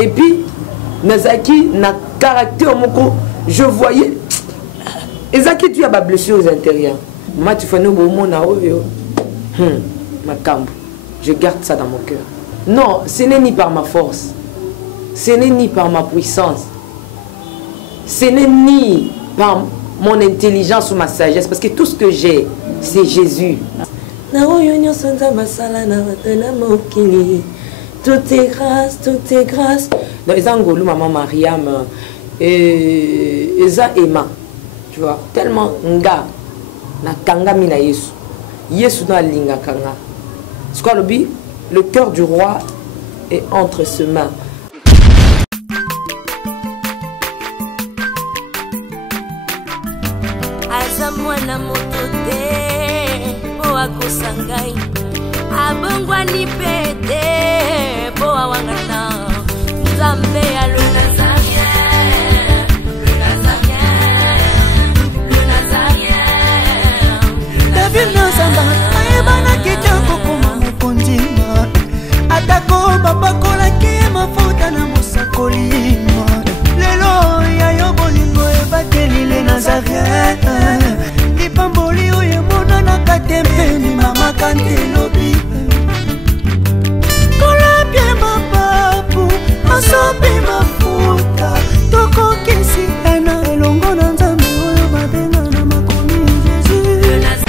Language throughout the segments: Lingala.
Et puis, Nazaki, na caractère, je voyais. Et Zaki, tu as des blessures aux intérieurs. Moi, tu fais nous, ma cambre. Je garde ça dans mon cœur. Non, ce n'est ni par ma force. Ce n'est ni par ma puissance. Ce n'est ni par mon intelligence ou ma sagesse. Parce que tout ce que j'ai, c'est Jésus. Tout est grâce, tout est grâce. Dans les Angolou, maman Mariam, et Emma, tu vois, tellement nga, na kanga mina Yesu. Yesu na linga kanga. C'est quoi le but? Le cœur du roi est entre ses mains. Azamwana motote, oa kosangai. Abongwani pete, boa wangana. Nzambe ya le Nazarien, le Nazarien, le Nazarien. David Nazamba, ayebana kitoko kuma mukondima. Atako babakola ki mafuta na musakolima. Lelo ya yobolingo ebakeli le Nazarien. Lipamboli oye mona na katempeni mama kantelobi. Kolapie mapapu, masopi mafuta. Toko kisi ena elongo na nzambe oyo babenga na makomi Jésus.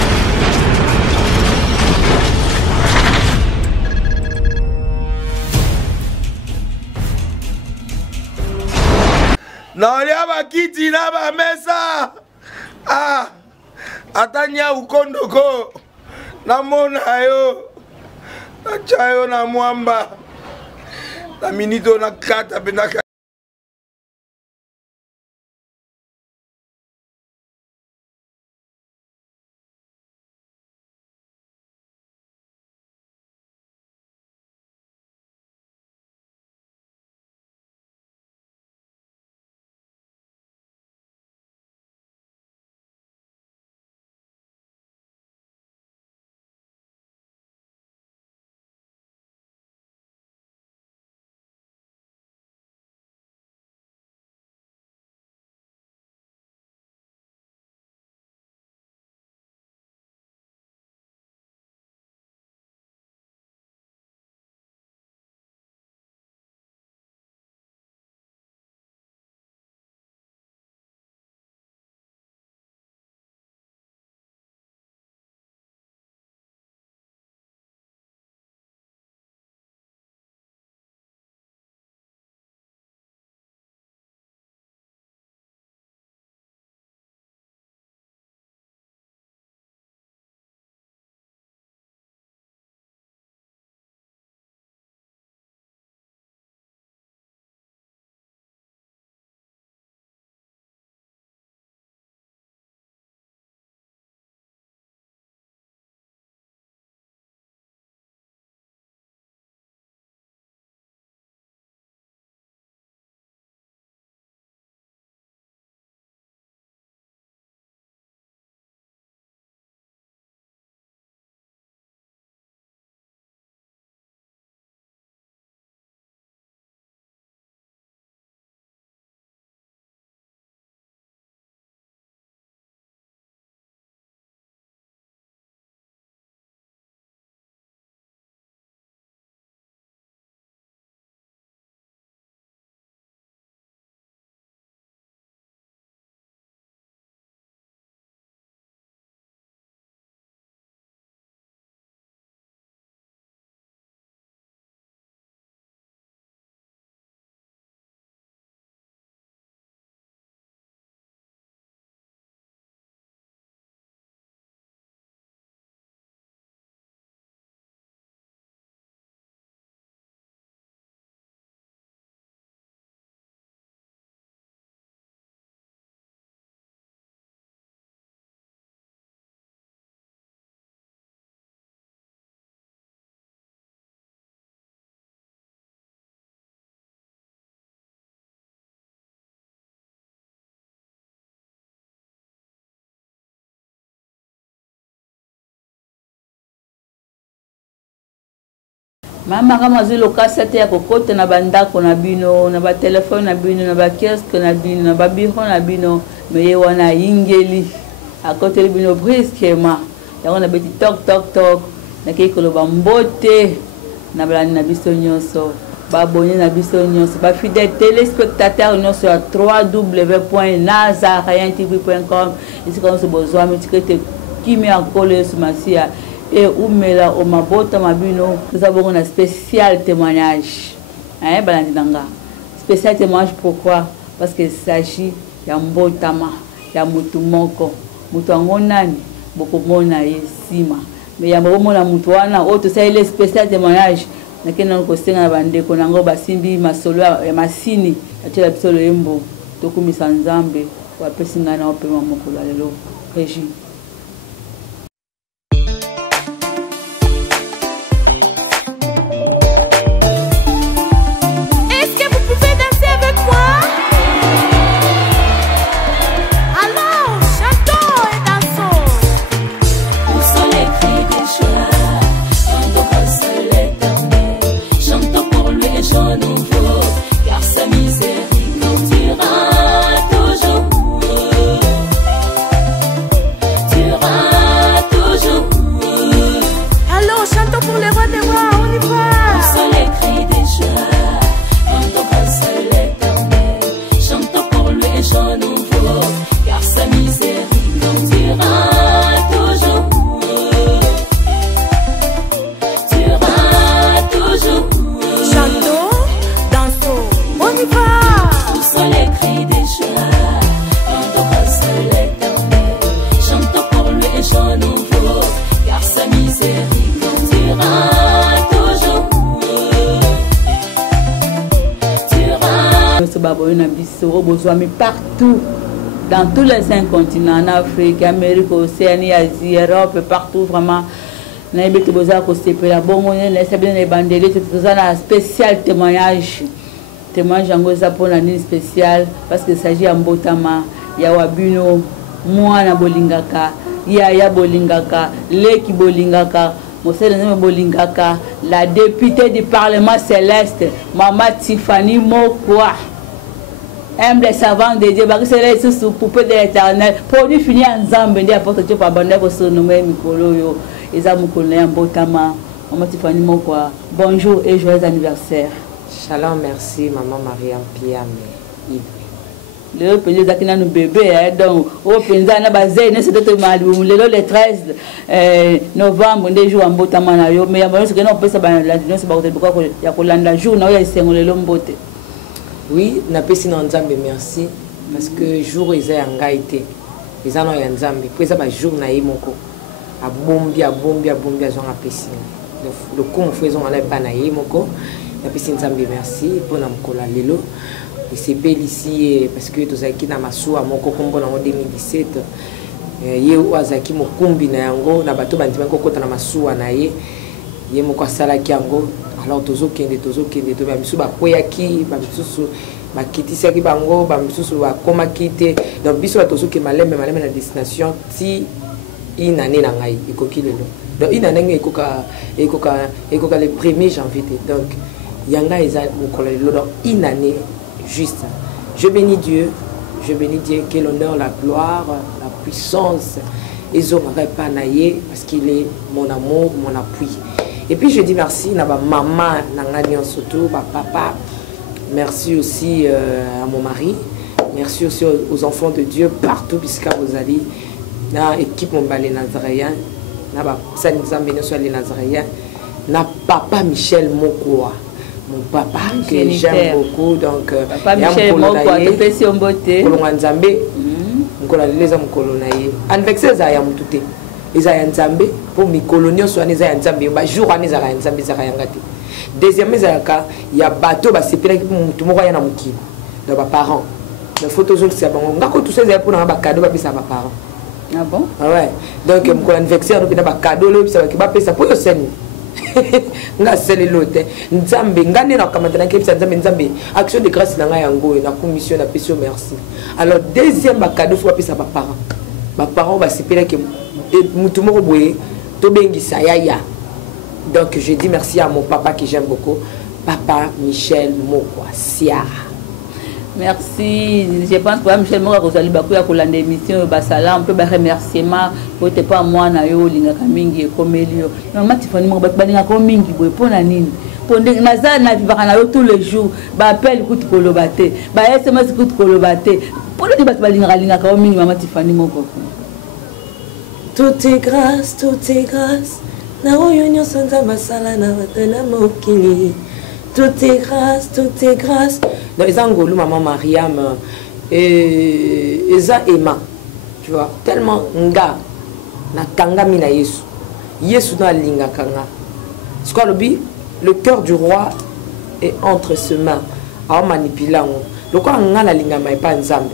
Naolia bakiti na ba mesa. Ah, atanya ukondoko. Namona yo. Achayo na mwamba. Na minito na kata penaka. Mama kama zilo kasete ya kokota na bandako na bino, na ba telefone na bino, na ba kiosque na bino, na ba biro na bino, meye wana ingeli. A côté de bino brusquement. Ya wana beti tok tok tok. Na kekolo ba mbote na balani na biso nyonso. Ba abonné na biso nyonso. Ba fidèle téléspectateur nyonso ya www.nazarientv.com. Ici comme ce besoin multiplié qui met en colère sur ma fille. Et Oumela Omabota Mabino, nous avons un spécial témoignage. Hein, Balandinanga. Spécial témoignage pourquoi? Parce qu'il s'agit d'un Mbotama, d'un Mutumoko, Mutangonani, Bokomona et Sima. Mais il y a un Mutuana, autre c'est le spécial témoignage. Nous avons un bande, Konango Basimbi, Masolo, Masini, Atil Absolo Embo, Tokumi Sanzambe, ou à Pessingana, au Pema Mokola, Lelo, Régie. Partout, dans tous les 5 continents, en Afrique, Amérique, Océanie, Asie, Europe, partout vraiment. Nous avons un spécial témoignage. Témoignage en pour l'année spéciale parce qu'il s'agit de Mbotama, Yawabino, Mouana Bolingaka, Yaya Bolingaka, Leki Bolingaka, Moussel Bolingaka, la députée du Parlement céleste, Maman Tiffany Mokwa. Humble savant de Dieu, c'est là sous poupée de l'éternel. Produit fini en Zambie, des apôtres Dieu par bonheur pour son nom, Mikolo, yo, Ezamukole, Mbotama, Maman Tiffany Mokwa. Bonjour et joyeux anniversaire. Shalom, merci, Maman Mariam Piam. Le pays d'Akina nous bébé, donc, au pays d'Ana Bazé, nous sommes le 13 novembre, des jours en Mbotama, mais il y a un peu de jour, nous avons le Lombote. Oui, na pesi na Nzambe merci parce que jour ils a ngaité ils en ont Nzambe pour ça ba jour na yemoko abombi azon apesi le coup faisons en pas na yemoko na pesi Nzambe merci pour na mkola lelo et c'est belle ici parce que tous aki na masuwa moko kombo na 2017 ye wazaki mokumbi na yango na bato bandima kokota na masuwa na ye yemoko asala ki yango. Alors tozokende to ba misu ba koyaki ba misu ba kitisaki bango ba misu ba koma kite donc biso ba tozoke maleme na destination ti inane na ngai ikoki lelo donc inane ngai ekoka le 1er janvier donc yanga eza mokolo lelo donc inane juste je bénis Dieu que l'honneur, la gloire, la puissance ezomaka panaye parce qu'il est mon amour, mon appui. Et puis je dis merci à ma maman, surtout à papa. Merci aussi à mon mari. Merci aussi aux enfants de Dieu partout puisque vous allez dans l'équipe les Nazaréens, dans les Nazaréens, dans papa Michel Mokoa. Mon papa que j'aime beaucoup. Donc, papa Michel Mokoa, tu peux si on beauté. Ils ont Nzambe pour mes coloniaux soit les Nzambe ba jour ani za Nzambe za yangati. Deuxième il y a bateau ba sepela qui tout mo ya na mukili. Donc ba parents. Les photos sont c'est bon. Ngako tout ça pour na ba cadeau ba pesa ba parents. Ah bon? Ah ouais. Donc mon anniversaire on ba cadeau lo pesa ba ki ba pesa pour yo seni. Nga seli lote. Nzambe ngane na kamata na kepesa Nzambe action de grâce na nga yango na commission na peso merci. Alors deuxième ba cadeau faut ba pesa ba parents. Ba parents ba sepela que mutumoko boye to bengisa yaya Donc je dis merci à mon papa que j'aime beaucoup, Papa Michel Mokwa Siara. Merci. Je pense que Michel Mokwa kozali baku ya kolanda émission basala un peu ba remerciement pour te pas moi na yo lingaka mingi ekomelio. Maman Tiffany Mokwa balinga ko mingi boy pona nini? Pondé naza na vivaka na yo tous les jours, ba appel kutu kolobate, ba SMS kutu kolobate. Pona di bat balinga lingaka ko mingi Maman Tiffany Mokwa. Tout est grâce, tout est grâce. Na oyo santa basala na batana mokili. Tout est grâce, tout est grâce. Donc ils ont ngolu maman Mariam et ils ont Emma. Tu vois, tellement nga na kanga mina Yesu. Yesu na linga kanga. Ce qu'on le cœur du roi est entre ses mains. A manipuler on. Le quoi nga la linga mai pas nzambe.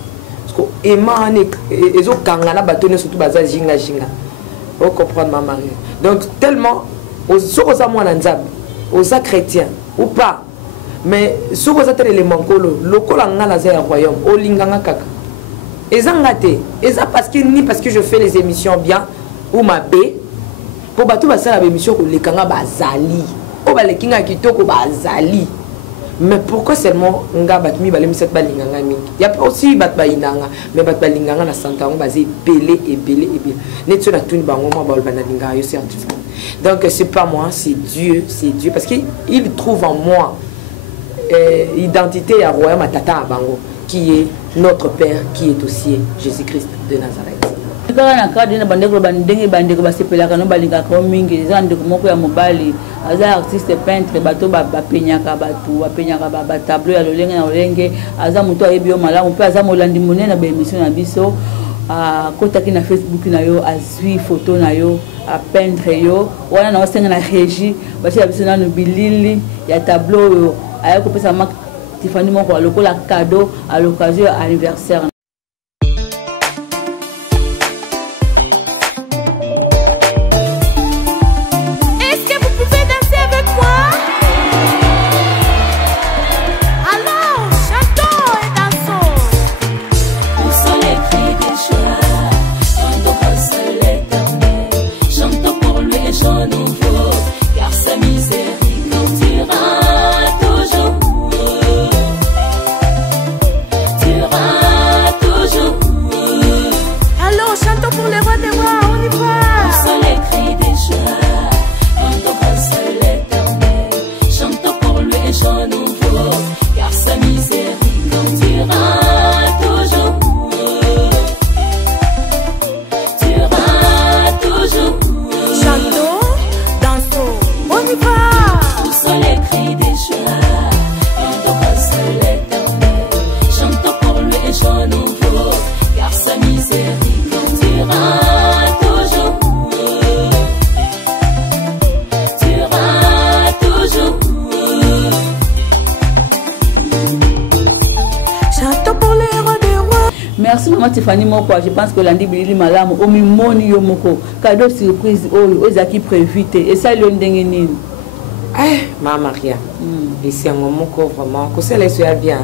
Parce que Emma ils ont kanga na batone surtout baza jinga jinga. Vous comprenez ma Marie. Donc tellement aux nzambe, aux chrétiens ou pas. Mais si vous êtes l'élément le colanga na royaume, au linganga kaka. Et ça parce que ni parce que je fais les émissions bien ou ma paix. Pour battre la émission le kanga bazali. Ou ba le kinga kitoko bazali. Mais pourquoi seulement nga batmi balem cette balinganga mingi? Il y a aussi bat bainanga, mais bat balinganga na santango basé belé et belé et belé. Net sur la tuni bango ma bal banalinga yo certificat. Donc c'est pas moi, c'est Dieu parce qu'il trouve en moi identité à royaume à tata bango qui est notre Père qui est aussi Jésus-Christ de Nazareth. Kaka na cadre na bandeko bandenge bandeko basepelaka no balinga ko mingi za ndeko moko ya mobali aza artiste peintre bato bapenyaka ba tableau ya lolenge na lolenge aza muto ayebi yo malamu pe aza molandi monene na ba émission na biso kotaki na Facebook na yo azwi photo na yo a peintre yo wana na osenga na régie basi ya biso na no bilili ya tableau yo aya ko pesa Maman Tiffany Mokwa lokola cadeau à l'occasion anniversaire. Merci Maman Tiffany Mokwa, je pense que lundi bilili malamu omi moni yo moko cadeau surprise oyo ezaki prévite et ça le ndenge nini. Maman Maria. Et c'est un moment vraiment que ça laisse bien.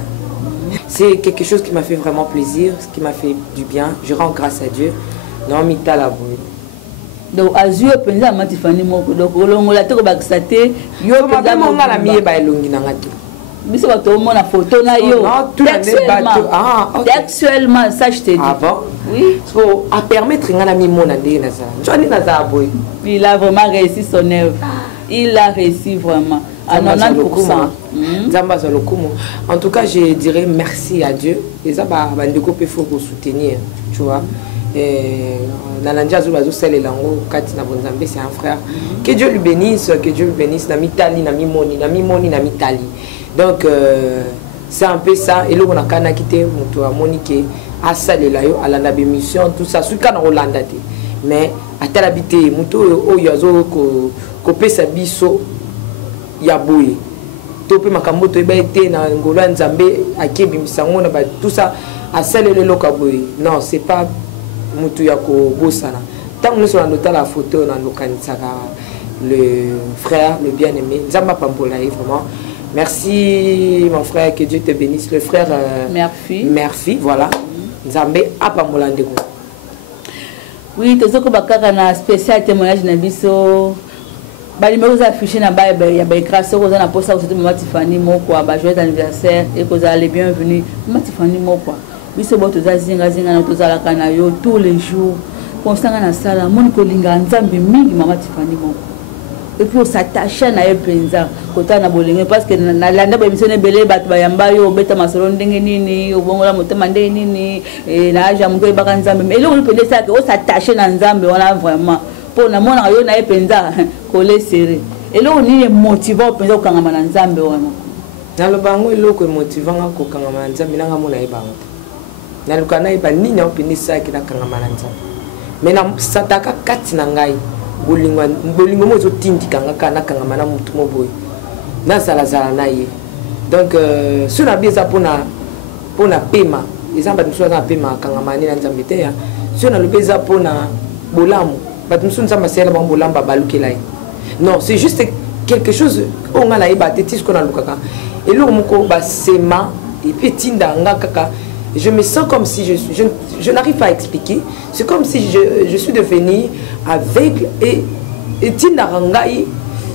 C'est quelque chose qui m'a fait vraiment plaisir, ce qui m'a fait du bien. Je rends grâce à Dieu. Non mita la boue. Donc azio penza Maman Tiffany Mokwa donc olongola te ko bakisate yo penza mo ngala miye ba elongi na ngati. Biso bato mona photo na yo textuellement ça je te dis. Ah bon? Oui. So à permettre ngana mi mona ndé na ça. Johnny na za boy. Il a vraiment réussi son œuvre. Il a réussi vraiment à 90%. Zamba za lokumu. En tout cas, je dirais merci à Dieu. Et ça ba ndeko pe faut soutenir, tu vois. Nalandia Zubazo Sel et Lango Katina Bonzambe, c'est un frère. Que Dieu lui bénisse, que Dieu lui bénisse. Nami Tali, Nami Moni, Nami Tali. Donc c'est un peu ça. Et là on a kana quitté Muto à Monique à Salelayo à la mission tout ça. Sur kana Hollande mais à tel habité Muto o yazo ko pesa biso ya boye. Topé makambo to eba été na ngolo nzambe akebi misango na ba tout ça à Salelelo kaboye. Non, c'est pas Muto ya ko bosana. Tant nous sur la photo na lokanisaka le frère, le bien-aimé Nzamba Pambola vraiment. Merci mon frère, que Dieu te bénisse. Le frère Merci, voilà. Nzambe Apamolande. Oui, tozoko bakaka na spécial témoignage na biso numéro affiché na ba ya ba écran so na posa surtout Maman Tiffany moko ba joyeux anniversaire et que les bienvenus Maman Tiffany moko biso bo toza zinga na tozala kana yo tous les jours constant na sala moni ko linga nzambe mingi Maman Tiffany moko et puis on s'attache na ye penza kota na bolingo parce que na landa ba émission belé bat ba yamba yo beta masolo ndenge nini obongola motema ndenge nini na aja mko ibaka nzambe mais eloko pende ça que on s'attache na nzambe on a vraiment pour na mona yo na ye penza coller serré eloko ni motivant penza kokanga na nzambe wana na lobango eloko motivant kokanga na nzambe nanga mona ye bango na lukana ye ba nini opende ça que na kanga na nzambe mais na sataka kati na ngai bolingo mo tindika ngaka na kanga mana mutu mo boy na sala na ye donc sur la bieza pona pema ezamba tso na pema kanga mani na nzambe te ya sur na lobeza pona bolamu bat musu nzamba sela ba bolamba balukela non c'est juste quelque chose on a la ibate tis qu'on a lukaka et lo moko ba sema et puis tinda ngaka je me sens comme si je n'arrive pas à expliquer. C'est comme si je suis devenu aveugle et Tindarangai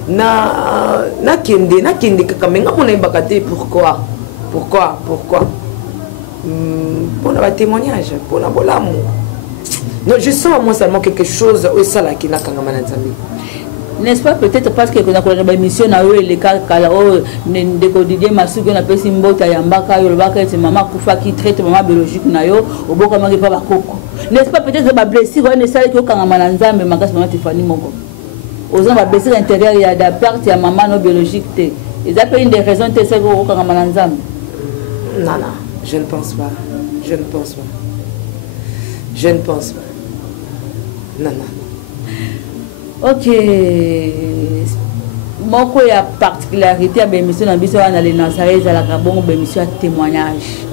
na kende kakamenga mon imbakate. Pourquoi pour la témoignage, pour la bolamu. Non, je sens à moi seulement quelque chose au sala qui n'a qu'un mananzami. N'est-ce pas peut-être parce que quand on a une mission à eux les cas de quotidien masu qu'on appelle simbota yambaka yolbaka c'est maman kufa qui traite maman biologique na yo au beau comme pas bakoko n'est-ce pas peut-être ma blessure on est ça que quand maman nzambe makas Maman Tiffany moko aux gens ma blessure intérieure il y a des parts ya maman no biologique te ils appellent une des raisons c'est que quand maman nzambe non je ne pense pas non. Ok, moko ya particularité à bémission na biso na les Nazareth à la Gabon bémission à témoignage.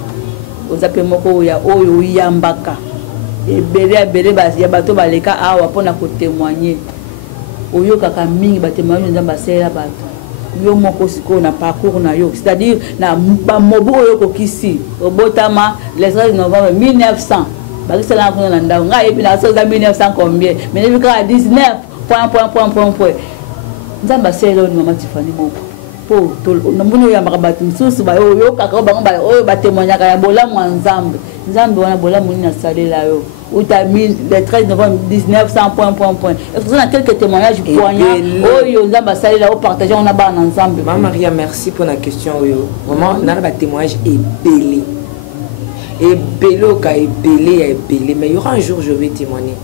Aux appels moko ya oyo yambaka. Et belé bas ya bato baleka awa pona ko témoigner. Oyo kaka mingi ba témoigner nzamba sela bato. Yo moko siko na parcours na yo, c'est-à-dire na ba mobo oyo ko kisi. Obotama les 13 novembre 1900. Ba kisala ko na ndao nga ebi na so za 1900 combien? Mais depuis ka 19 point. Nzamba selo ni Maman Tiffany moko. Po to nambuno ya makabati msusu ba yo kaka ba ngomba oyo ba témoignaka ya bolamu nzambe. Nzambe wana bolamu ni na salela yo. Uta le 13 novembre 1900 point. Est-ce que vous avez quelques témoignages poignants oyo nzamba salela au partager on a ba nzambe. Maman Maria, merci pour la question oyo. Vraiment na ba témoignage ébélé. Mais il y aura un jour je vais témoigner.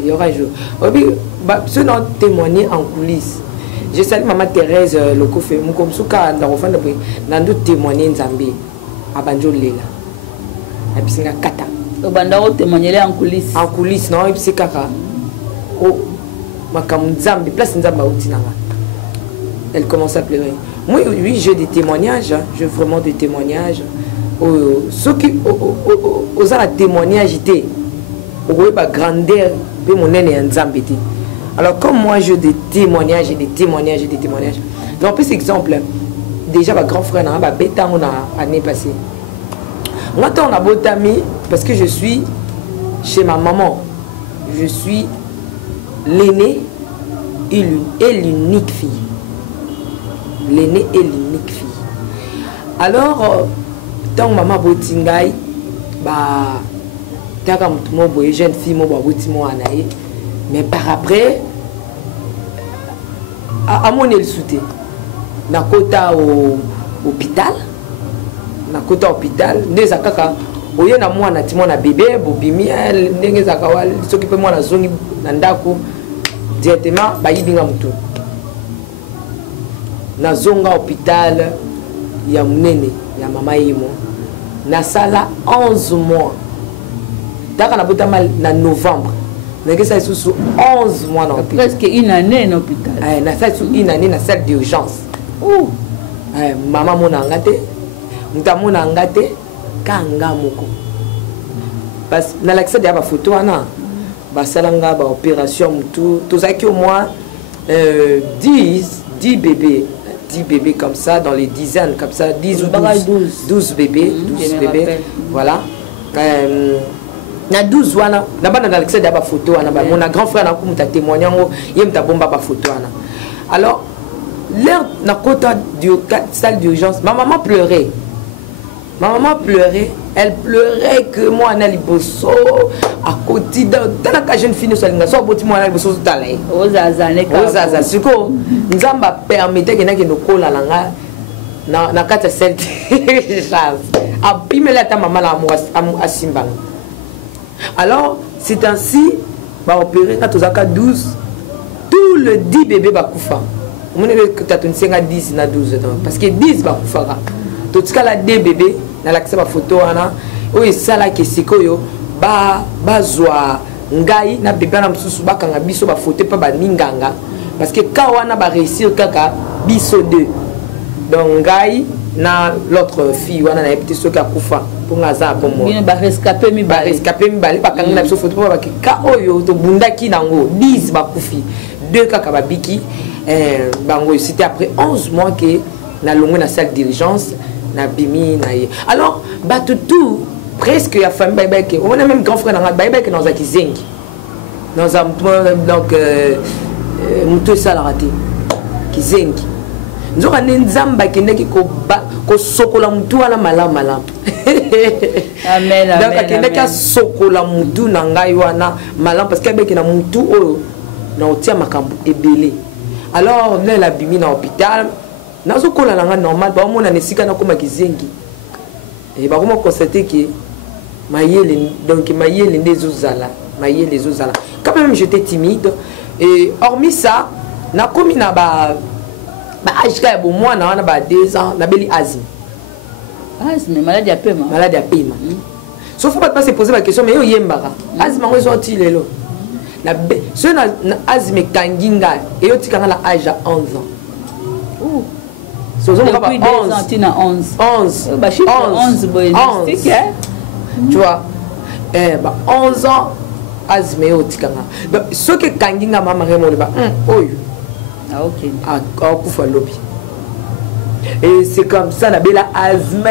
Il y aura un jour. Ceux qui ont témoigné en coulisses. Je salue Maman Thérèse Lokofe. Je suis témoigné en Zambie. À Banjo Lela. Et puis c'est Kata. Vous témoigné en coulisses. En coulisses, non. Et puis c'est Kaka. Oh, Zambie. Place Nzamba Outinanga. Elle commence à pleurer. Moi, oui, j'ai des témoignages. J'ai vraiment des témoignages. Ceux qui ont un témoignage, ils ont une grandeur. Alors comme moi j'ai des témoignages. Donc plus exemple, déjà ma grand frère n'a pas bêta mon année passée. Moi on a beau ami parce que je suis chez ma maman. Je suis l'aîné et l'unique fille. Alors tant maman botingai bah jeune fille mais par après à mon el souté na kota au hôpital ndeza kaka oye na mwana timona bébé bobimi ndenge zakawal s'occupe moi na zongi na ndako directement bayibinga mutu na zonga hôpital ya munene ya mama yimo na sala 11 mois. D'accord, en novembre. Ça sous 11 mois dans presque une année en hôpital. Ça sous une année dans salle d'urgence. Maman mon angate, mon angate, kanga moko. Parce que dans l'accès de la photo, ba salanga ba opération tout ça qui au moins 10 bébés. 10 bébés comme ça, dans les dizaines comme ça, 10 ou 12 bébés. 12 bébés. Voilà. Na 12 wana na bana dans l'accès d'aba photo wana ba mon grand frère na ko muta témoignant yem ta bomba ba photo wana Alors, l'heure na kota du salle d'urgence, ma maman pleurait. Ma maman pleurait, elle pleurait que moi na liboso à côté de la jeune fille so linga so boti moi na liboso talai. Ozaza neka. Ozaza siko nzamba permettait que na ke no kola langa na kata cette chance. A pimela ta maman la à Simbang. Alors, c'est ainsi ba opérer quand ozaka 12 tout le 10 bébés ba kufa. On est que tu as 10 na 12 parce que 10 ba kufa. Tout ce cas 2 bébés na la photo ana oyo sala ke sikoyo ba bazwa ngai na bébé na msusu bakanga biso ba photo pa ba minganga parce que ka wana ba réussir kaka biso 2 donc ngai na l'autre fille wana na petit soka kufa pour ngaza pour moi ba rescapé mi ba bakanga na biso photo pa ba ka oyo to bundaki nango 10 ba kufi 2 kaka ba biki bango c'était après 11 mois que na longo na salle dirigeance na bimi na ye. Alors tout presque ya famille baïbaïke on a même grand frère na baïbaïke dans akizengi dans un donc muto sala raté kizengi nzoka nzamba kindeki ko sokola mutu ala malam amen donc akendeki sokola mutu na ngai wana malam parce que beki na mutu oyo na otia makambo ebele. Alors la bimi na hôpital nazo kola langa normal ba mona nesika na koma kizengi et ba comment constater que mayele donc mayele ndezozala mayele zozala quand même j'étais timide et hormis ça na komi na ba âge ka bo moi na ba 2 ans na beli asthme maladie à paiement sauf faut pas se poser la question mais yo yembaka asthme ngo sorti lelo na so na asthme kanginga et yo tikanga na âge à 11 ans. Depuis 2 ans, tu as 11. 11. 11, tu vois, 11 ans, asthme au tikanga. Donc, ce que kanginga mama remole ba, oyo. Ah ok. Ah, kufa lobi. Et c'est comme ça, la belle asthme,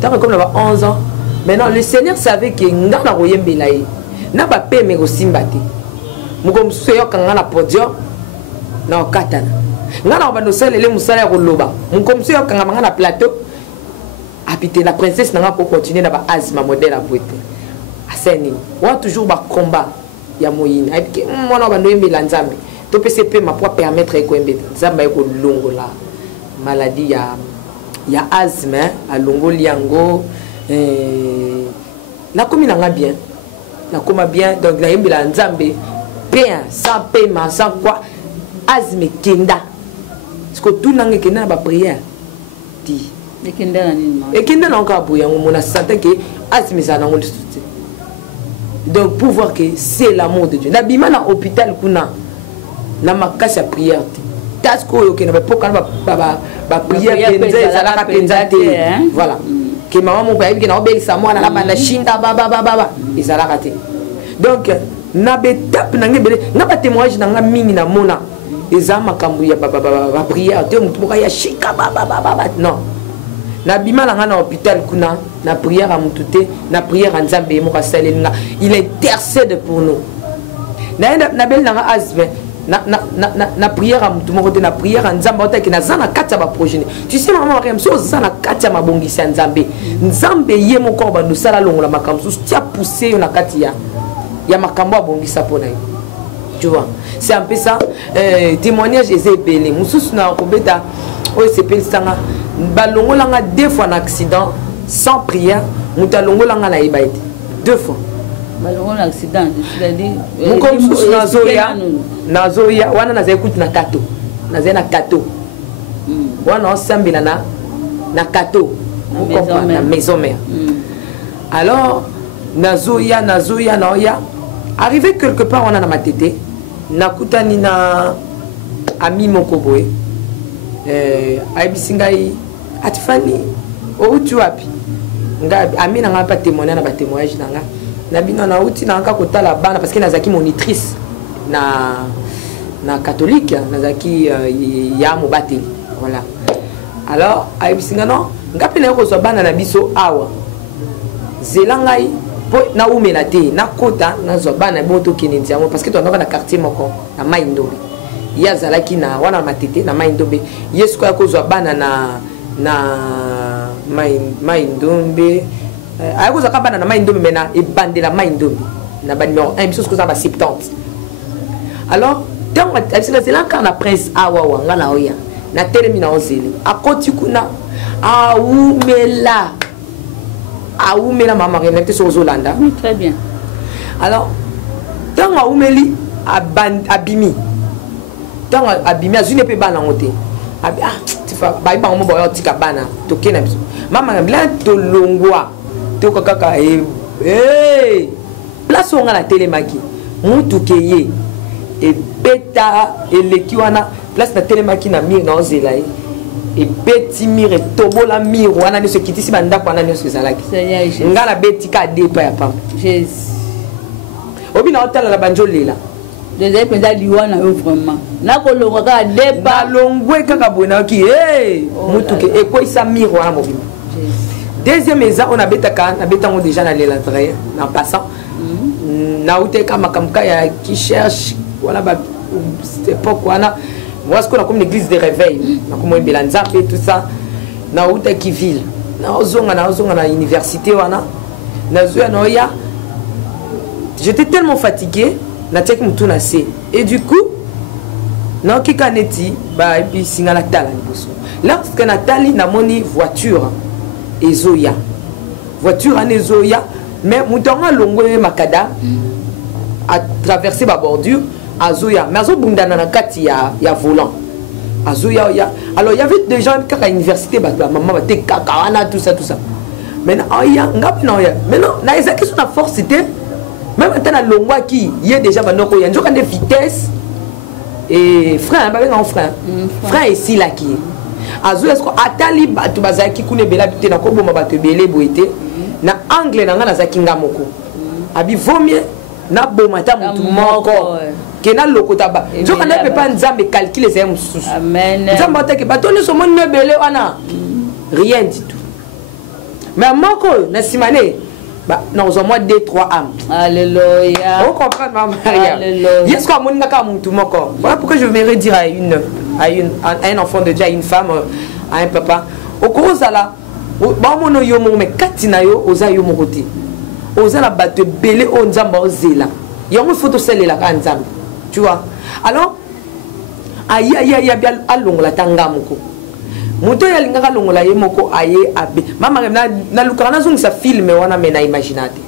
tant comme là 11 ans. Maintenant, le Seigneur savait que nga na royembe laï. Na ba pe me osimbate. Mukom suyo kanga na podium na katana. Ngana ba no sala le musala ko loba mon comme ça kanga manga na plateau habiter la princesse nanga ko continuer na ba asma modèle à beauté aseni wa toujours ba combat ya moyina et que mona ba no yembela nzambe to PCP ma pour permettre ko yembela nzambe ko longola maladie ya asthme a longoli yango na komi nanga bien na koma bien donc la yembela nzambe bien sans paiement sans quoi asthme kenda parce que tout le monde qui n'a pas prière dit et qui n'a encore prié on a senti que asthme ça n'a pas donc pour voir que c'est l'amour de Dieu na bima na hôpital kuna na makasi prière tasko yo ke na pas quand ba prière penza ça la penza voilà que maman mon père qui na obélisa moi na la shinda baba et ça la raté donc na betap na ngebele na ba témoignage na nga mingi na mona eza makambu ya ba prière te mutu moka ya shika non na bima la nga na hôpital kuna na prière à mutu te na prière à nzambe moka salenga il intercède pour nous na bel na asbe na prière à mutu moko te na prière à nzambe otaki na zana kati ya ba projet tu sais maman Mariam so zana kati ya mabongisi ya nzambe ye moko ba ndusala longola makambu so tia pousser yo na kati ya makambo abongisa pona yo. Tu vois, c'est un peu ça. Témoignage est épelé. Moussous na kobeta o sepel sanga balongo langa 2 fois en accident sans prière, mutalongo langa na ibaite 2 fois. Balongo en accident, c'est-à-dire mon comme sous nazoya wana na écoute na kato. Na zena kato. Wana sambila na kato. Na maison mère. Alors nazoya na oya arrivé quelque part on a ma tété nakutani na ami mokoboe aibisingai atifani outi wapi nga ami na nga pas témoigner na ba témoignage nanga na bino na outi na nga kotala bana parce que nazaki monitrice na catholique nazaki ya mobati voilà alors aibisinga non nga pena ko so bana na biso awa zelangai po na umela te na kota na zo bana boto kinenzi yango parce que tu as na quartier moko na Maindombe ya zalaki na wana matete na mai ndombe yesu ko ya kozwa bana na mai ndombe aya kozwa ka bana na mai ndombe mena ebandela mai ndombe na ba numéro 1 biso koza ba 70 alors tant abisika zela ka na prince awa wanga na oya na telemi na ozeli akoti kuna aumela mama renete sur Zolanda. Oui, très bien. Alors tant aumeli abimi tant abimi azune pe bana ngote tifa ba ba mo boyo tika bana toke na biso mama ngabla to longwa to kaka place on la télémaki mutu keye e beta eleki wana place na télémaki na mir na ozela e beti mir e tobola mir wana ne se kitisi banda kwa nani se zalaki ngala beti ka depa ya pam Jésus obi na hôtel la banjolela déjà penza liwana yo vraiment na ko longa ka depa longwe kaka bona ki mutu ke e ko isa mir wana mobima deuxième eza on a betaka na betango déjà na lela très en passant na uteka makamka ya qui cherche voilà ba cette époque wana moi ce qu'on a comme l'église de réveil na comme belanza et tout ça na uteki ville na ozonga na université wana na zoya na ya j'étais tellement fatigué na tek mutuna se et du coup na kikaneti ba et puis singala tala liboso lorsque Nathalie na moni voiture ezoya voiture en ezoya mais mutonga longwe makada a traversé ma bordure azoya mais azo bundana na kati ya volant azoya ya alors il y avait des gens qui à l'université ba maman ba te kaka tout ça maintenant aya ngapi na ya maintenant na ezaki sur la force c'était même maintenant longwa qui y a déjà banoko ya njoka de vitesse et frère ba benga frère ici là qui azoya ko atali batu bazaki kune bela bité na ko boma batu belé boité na anglais na ngana zakinga moko abi vomie na bomata mutu moko kena lokota ba njoka na pepa nzambe calculer c'est mususu amen nzambe atake batoni somo nebele wana rien du tout mais moko na simane ba na ozo moi 2-3 âmes alléluia on comprend ma Maria yes quoi mon naka mutu moko voilà pourquoi je vais dire à un enfant de Dieu, à une femme, à un papa au cause là ba mono yo mo me katina yo oza yo mokote oza la batte belé o nzamba ozela yango photo celle la ka nzamba tu vois alors aya bien alongola tanga moko moto ya linga longola ye moko aye abe mama na lukana zungu sa film wana me na imaginate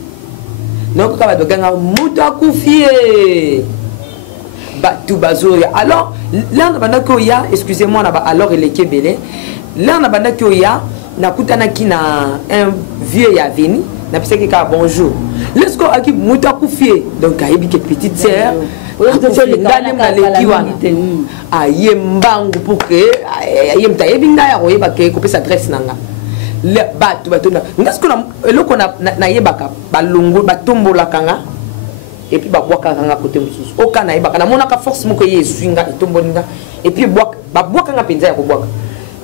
donc ka ba doganga moto akufie ba tu bazoya alors là na banda ko ya excusez-moi na ba alors il est kebele là na banda ko ya nakutana ki na un vieux ya veni na pisaki ka bonjour lesko aki muta kufie donc ayebi ke petite sœur ngale mnaleki wana aye mbangu pour que aye mta yebi ngaya koyeba ke kopesa adresse nanga le batu na ngasko na eloko na yebaka balungu batombola kanga et puis babwaka kanga côté mususu okana yebaka na monaka force moko yezuinga etombolinga et puis babwaka nga penza ya kobwaka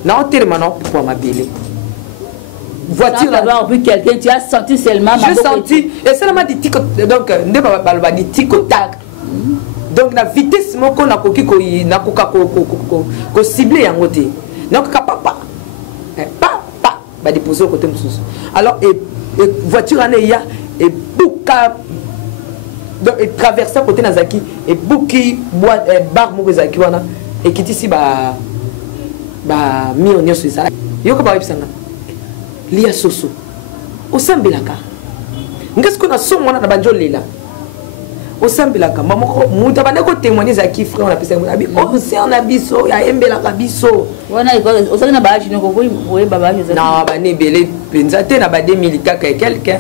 na otelema na pour mabele voiture d'avoir vu quelqu'un tu as senti seulement j'ai senti et seulement dit tico donc nde ba dit tico tac donc la vitesse moko na koki ko na koka ko cibler yango te donc ka papa ba déposer au côté mususu alors et voiture ane ya et buka donc et traverser côté nazaki et buki bois bar moko zaki wana et kitisi ba mionyo sur ça yoko ba ipsanga lia soso osambelaka ngesko na somo na banjolela osambelaka mamoko muta bandeko témoigner za ki frère on a pesa abi o c'est en abiso ya embelaka biso wana osaka na baaji noko koyi baba yo na ba ne belé penza te na ba 2000 kaka quelqu'un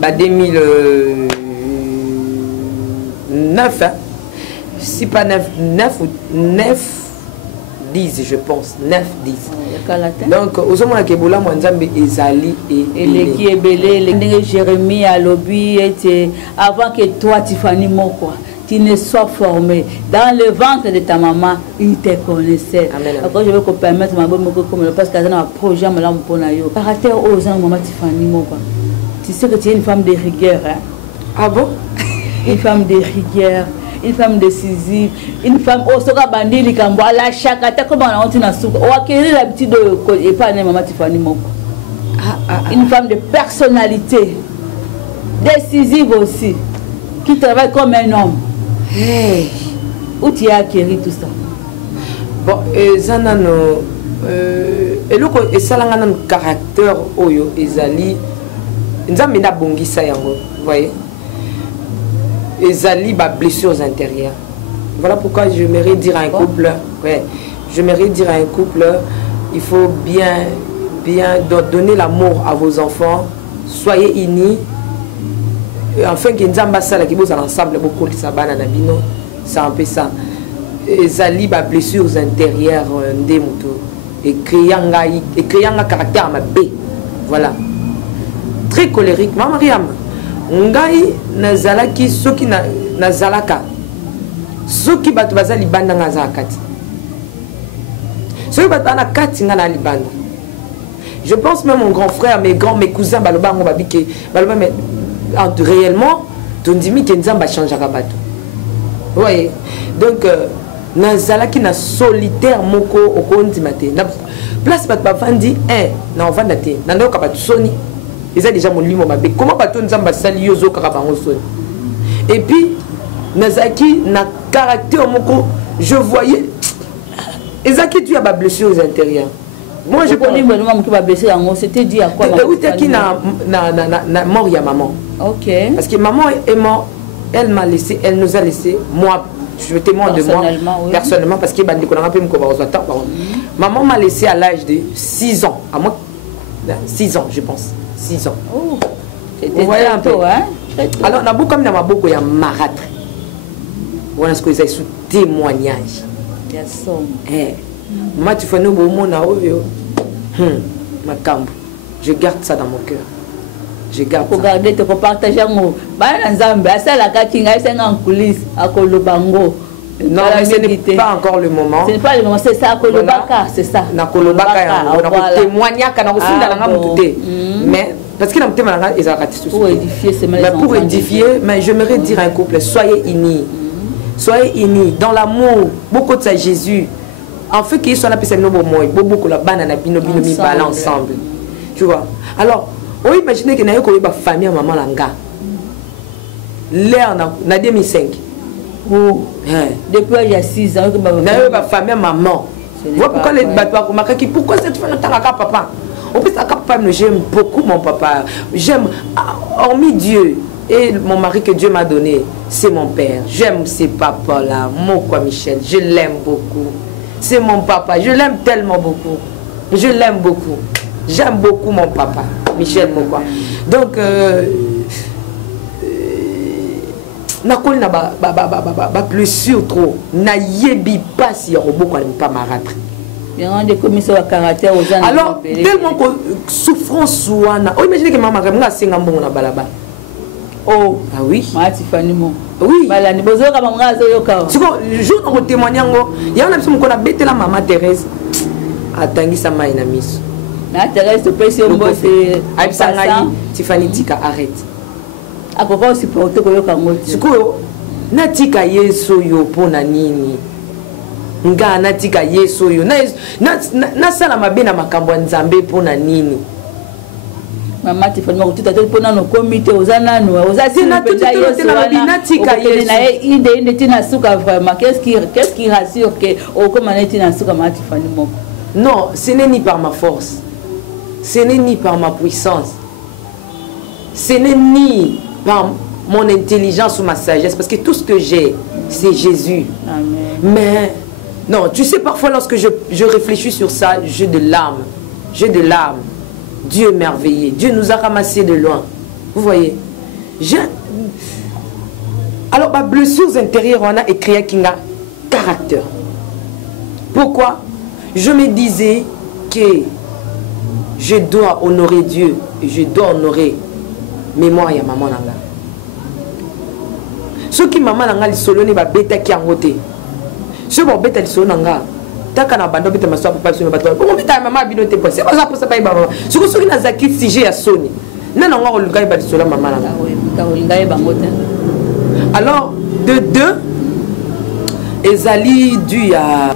ba 2009 si pas 9 10 je pense 9 10 donc aux hommes qui bola mwanzambe ezali et les qui est belé les Jérémie à lobby était avant que toi Tiffany Moko tu ne sois formé dans le ventre de ta maman il te connaissait après je veux qu'on permette ma bonne comme parce que dans un projet me là pour na yo caractère aux gens maman Tiffany Moko tu sais que tu es une femme de rigueur hein? Ah bon une femme de rigueur une femme décisive, une femme au soka bandi likambo à la chaka ta comme on a na souka o akeli l'habitude de pas maman Tiffany Moko. Une femme de personnalité décisive aussi qui travaille comme un homme. Hey. Où tu as acquis tout ça? Bon, zanano eloko esalanga na caractère oyo ezali nzambe na bongisa yango, vous voyez, ezali ba blessures intérieures. Voilà pourquoi j'aimerais dire à un couple, ouais, j'aimerais dire à un couple, il faut bien donner l'amour à vos enfants, soyez unis, afin que nzamba sala ki boza ensemble beaucoup ça bana na bino, c'est un peu ça. Ezali ba blessures intérieures ndemuto et créant un caractère ma B. Voilà. Très colérique. Maman Mariam, ngai nazalaki soki nazalaka. Soki batu bazali banda ngazakati. Soki batu ana kati ngana libanda. Je pense même mon grand frère, mes cousins baloba ngo babike baloba mais réellement tondimi ke nzamba changera batu. Vous voyez. Donc nazalaki na solitaire moko okondi maté. Na place bat bavandi na ovanda te. Na ndoka batu soni. Ils ont déjà mon limo mabe. Comment bato nzamba sali yozo karabango soni. Et puis nazaki na caractère moko, je voyais ezaki tu a ba blessure aux intérieurs. Moi je connais maman qui va blesser en c'était dit à quoi? Oui, qui na mort ya maman. OK. Parce que maman est morte, elle m'a laissé, elle nous a laissé, moi je témoigne de moi personnellement parce que bandi qu'on a pas me maman m'a laissé à l'âge de 6 ans, à moi 6 ans je pense. 6 ans. Oh, vous voyez un peu, hein? Alors, on a beaucoup comme dans ma boucle, il y a marâtre. Voilà ce que vous avez sous témoignage. Moi, tu fais nous, je garde ça dans mon cœur. Je garde ça. Regardez, tu peux partager un mot. Non, mais ce n'est pas encore le moment. Ce n'est pas le moment, c'est ça, Kolobaka, c'est ça. Na Kolobaka, on a témoigné qu'on a reçu dans la mais parce que pour édifier, mais j'aimerais dire à un couple, soyez unis. Soyez unis dans l'amour, beaucoup de ça Jésus. En fait, qu'ils soient là, beaucoup la banane, ensemble. Tu vois. Alors, on imagine qu'il y a une famille, maman langa. L'air, en 2005. Oh. Depuis il y a 6 ans, ma famille, maman. Voilà pourquoi les bateaux, pourquoi cette femme n'a pas papa? En plus, j'aime beaucoup mon papa. J'aime, hormis Dieu et mon mari que Dieu m'a donné, c'est mon père. J'aime ces papas-là, mon quoi Michel, je l'aime beaucoup. C'est mon papa, je l'aime tellement beaucoup. Je l'aime beaucoup. J'aime beaucoup mon papa, Michel Mokwa. Donc, nakoli na ba blessure trop na yebi pas si robot ko pas marâtre. Bien des commissaires à caractère aux gens. Alors tellement souffrance ouana. Oh imaginez que maman nga senga mbongo na balaba. Oh ah oui. Ma Tiffany Moko. Oui. Bala ni bozo ka maman azo yoka. Siko jour on témoigner ngo ya na biso mukona betela maman Thérèse atangisa mai na miso. Na Thérèse to pesi ombo c'est aibisanga Tiffany tika arrête. Akoko supporter koyoka ngoti. Sikoyo natika Yesu yo pona nini? Nga natika Yesu yo na sala mabe na makambo ya Nzambe pona nini? Maman Tiffany Moko tout à fait pona no comité ozana no ozasina peta Yesu natika Yesu. Na inde tina suka vraiment qu'est-ce qui rassure que au comme tina suka Maman Tiffany Moko? Non, ce n'est ni par ma force. Ce n'est ni par ma puissance. Ce n'est ni par mon intelligence ou ma sagesse, parce que tout ce que j'ai, c'est Jésus. Amen. Mais, non, tu sais, parfois lorsque je réfléchis sur ça, j'ai de larmes. J'ai de larmes. Dieu est merveilleux. Dieu nous a ramassés de loin. Vous voyez? Alors, ma blessure intérieure, on a écrit qu'il y a caractère. Pourquoi? Je me disais que je dois honorer Dieu et je dois honorer mémoire ya maman nanga. Ce qui maman nanga li solo ne ba beta ki angote. Ce bon beta li solo nanga. Taka na bando beta maso papa solo bato. Bon beta maman bino te poser. C'est pas ça pour ça pas maman. Ce que soki na zaki sujet ya soni. Na nanga oluka ba solo maman nanga. Oui, ka olinga ba ngote. Alors de deux ezali dû à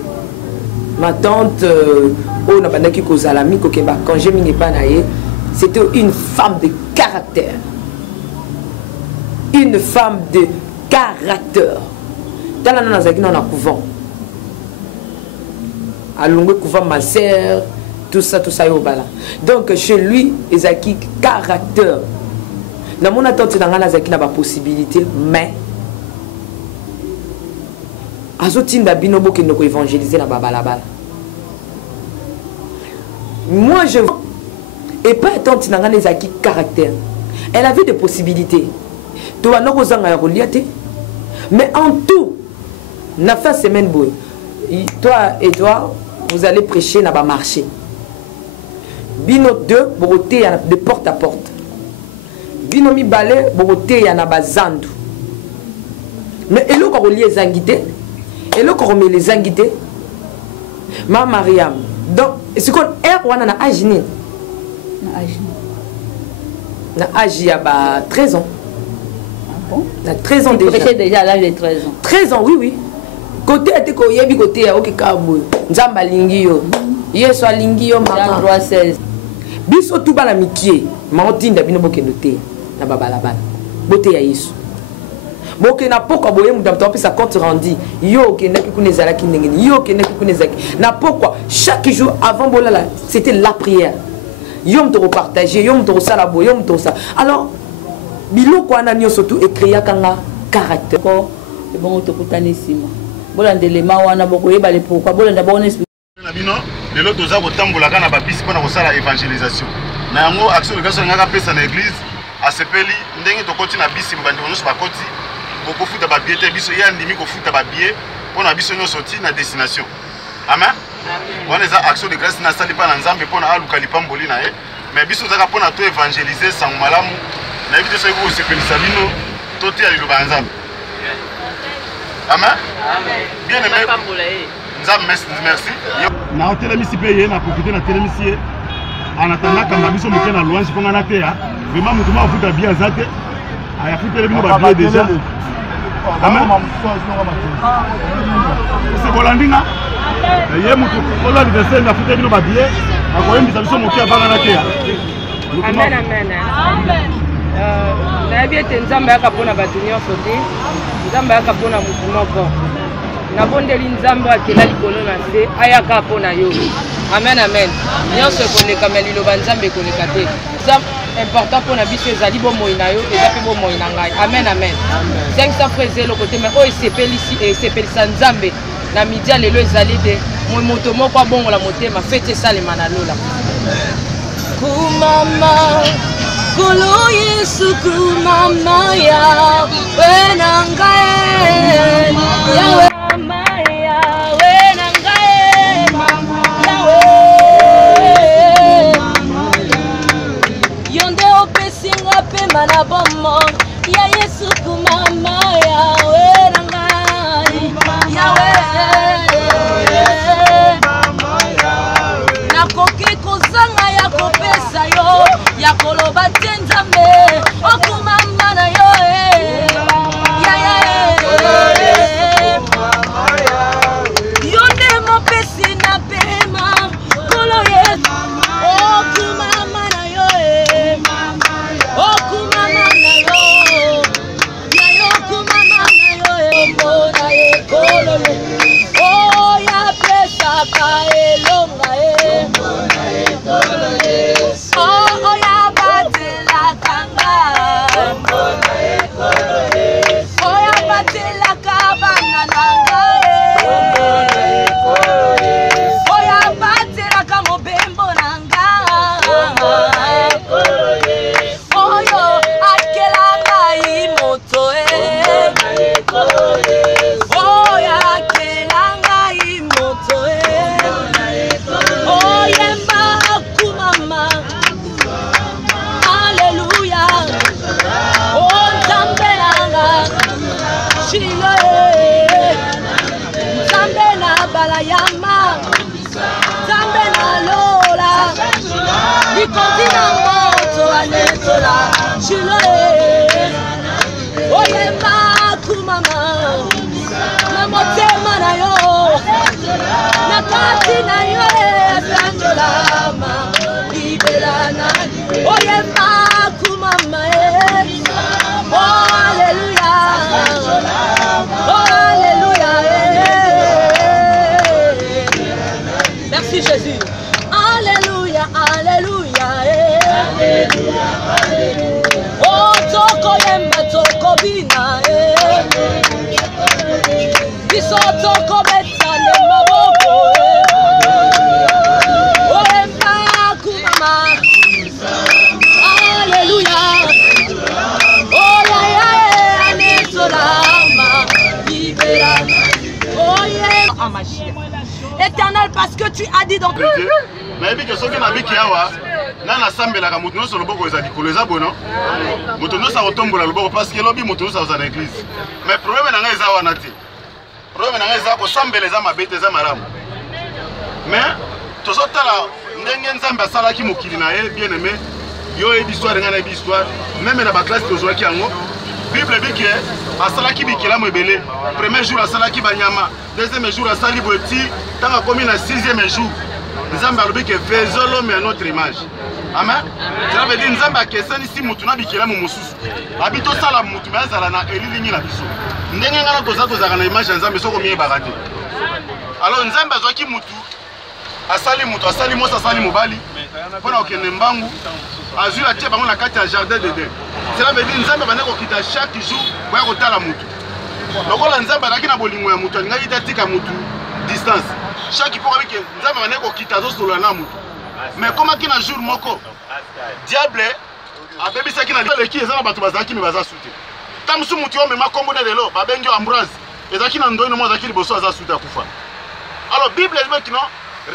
ma tante on a bandaki kozalami kokemba quand j'ai mis pas naé, c'était une femme de caractère. Une femme de caractère. Dans la nazaki dans la couvent. À longue couvent ma sœur, tout ça yobala. Donc chez lui, ezaki caractère. Dans mon attente dans la nazaki n'a pas possibilité, mais azotinda binobo qui nous évangéliser na babalabala. Moi je et pas tant dans la nazaki caractère. Elle avait des possibilités. Toi non kozanga ya reliate. Mais en tout, na fin semaine boy. Toi et toi, vous allez prêcher na ba marché. Bino 2 boroté de porte à porte. Bino mi balé boroté ya na bazandu. Mais elo ko relier zangité. Elo ko remet les zangité. Ma Mariam. Donc c'est qu'on air wana na agini. Na agini. Na agi ya ba 13 ans. À 13 ans déjà. Prêché déjà à l'âge de 13 ans. 13 ans, oui, oui. Côté était ko yebi côté ya oki kabu. Nzamba lingi yo. Yeso alingi yo maman. 3 16. Biso tout bala mikie. Maotinda bino bokendo te na babalabala. Bote ya Yesu. Boke na pourquoi boye muda mto pesa compte rendu. Yo ke na kikune zalaki ndengeni. Yo ke na kikune zaki. Na pourquoi chaque jour avant bolala, c'était la prière. Yo mto repartager, yo mto sala boye, yo mto ça. Alors biloko wana nyonso tu ekrea kanga caractère ko bon tokutani sima bolanda lema wana bokoyeba le pourquoi bolanda bon esprit na bino lelo toza kotambola kana ba bisi pona kosala évangélisation na yango action de grâce ngaka pesa na église asepeli ndenge tokoti na bisi mbandi nyonso bakoti bokofuta ba billet te biso ya ndimi kofuta ba billet pona biso nyonso ti na destination amen wana eza action de grâce na sali pa na nzambe pona aluka lipamboli na ye mais biso zaka pona to évangéliser sans malamu na éviter ce que vous sepelisa bino toté à liloba nzambe amen bien aimé nzambe merci na hôtel misi pe ye na profiter na télé misi en attendant kamba biso moke na louange ponga na te ya vraiment mutu ma futa bien zate aya futa bino ba bien déjà amen c'est bolandinga ye mutu ko la anniversaire na futa bino ba bien akoyembisa biso moke abanga na te ya amen amen nayebi ete nzambe ayaka mpona bato nyonso te nzambe ayaka mpona motu moko nabondeli nzambe akela likolo na se ayaka mpona yo amen amen nyonso ekoleka me liloba nzambe ekoleka te eza important mpona biso ezali bomoi na yo eza mpe bomoi na ngai amen amen 500 fra eza eloko te me oyo esepelisa nzambe na midia lelo ezali te moto moko abongola motema fete esalema na lola kumama Kolo Yesu kumama ya wenangae yawe maya wenangae yawe yonde opesinga pema na bomo ya Yesu kumama ya wenangae yawe nakoki kozanga ya kopesa yo ya koloba tenzambe okumama na yo yonde mopesi na pema kolo Yesu okumama na yo okumama na yo okumama na yo mbona ye kolo o ya pesa ka elonga mbona ye kolo o ya batela kanga mbona ye kolo o ya batela kabana nanga mbona ye kolo o ya batela ka mobembo nanga mbona ye kolo oyo akela ngai moto mbona ye kolo oyo akela ngai moto mbona ye kolo oyemba kumama Alléluia. Oh Nzambe nanga Shilo Nzambe na balayama Nzambe na lola Nikondi na moto anetola Shilo oyemba kumama na motema na yo na kati na yo sanjolama libelana oyemba kumama oh alléluia oh alléluia merci Jésus alléluia alléluia alléluia oh toko yemba toko bina biso toko betane maboko oyemba kumama alléluia oh ya ya anesolama libera oh yeah amashia éternel parce que tu as dit dans mais bien que ce qui m'a dit qu'il y a na sambelaka moto nyonso loboko eza likolo eza bono moto nyonso akotombola loboko parce que lobi moto nyonso aza na église mais problème na ngai eza wana te problème na ngai eza kosambela eza mabe te eza malamu mais tozotala ndenge nzambe asalaki mokili na ye bien aimé yo oyebi histoire ngai nayebi histoire meme na baklasse tozwaki yango bible ebiki asalaki bikelamu ebele premier jour asalaki banyama deuxième jour asali boeti ntango akomi na sixième jour nzambe alobi ke faisons l'homme à notre image amen cela veut dire nzambe akesanisi mutu na bikelamu mosusu abi tosala mutu me azala na elilingi na biso ndenge ngana tozalaka na image ya nzambe soko miyebaka te alors nzambe azwaki mutu asali mutu asali mwasi asali mobali mpona kokende mbangu azwi atie bango na kati ya jardin d'Eden cela veut dire nzambe bande kokita chaque jour boya kotala mutu lokola nzambe azalaki na bolingo ya mutu alingaki te atika mutu distance chaque fois que nzambe bande kokita azosolola na mutu mais komaki na jour moko diable abebisaki na leki eza na bato bazalaki me baza sute ta mosu mutu yo mema kombo nde lelo babengi yo Ambroise ezalaki na ndoyi nomo azalaki liboso aza sute akufa alors bible ezibaki non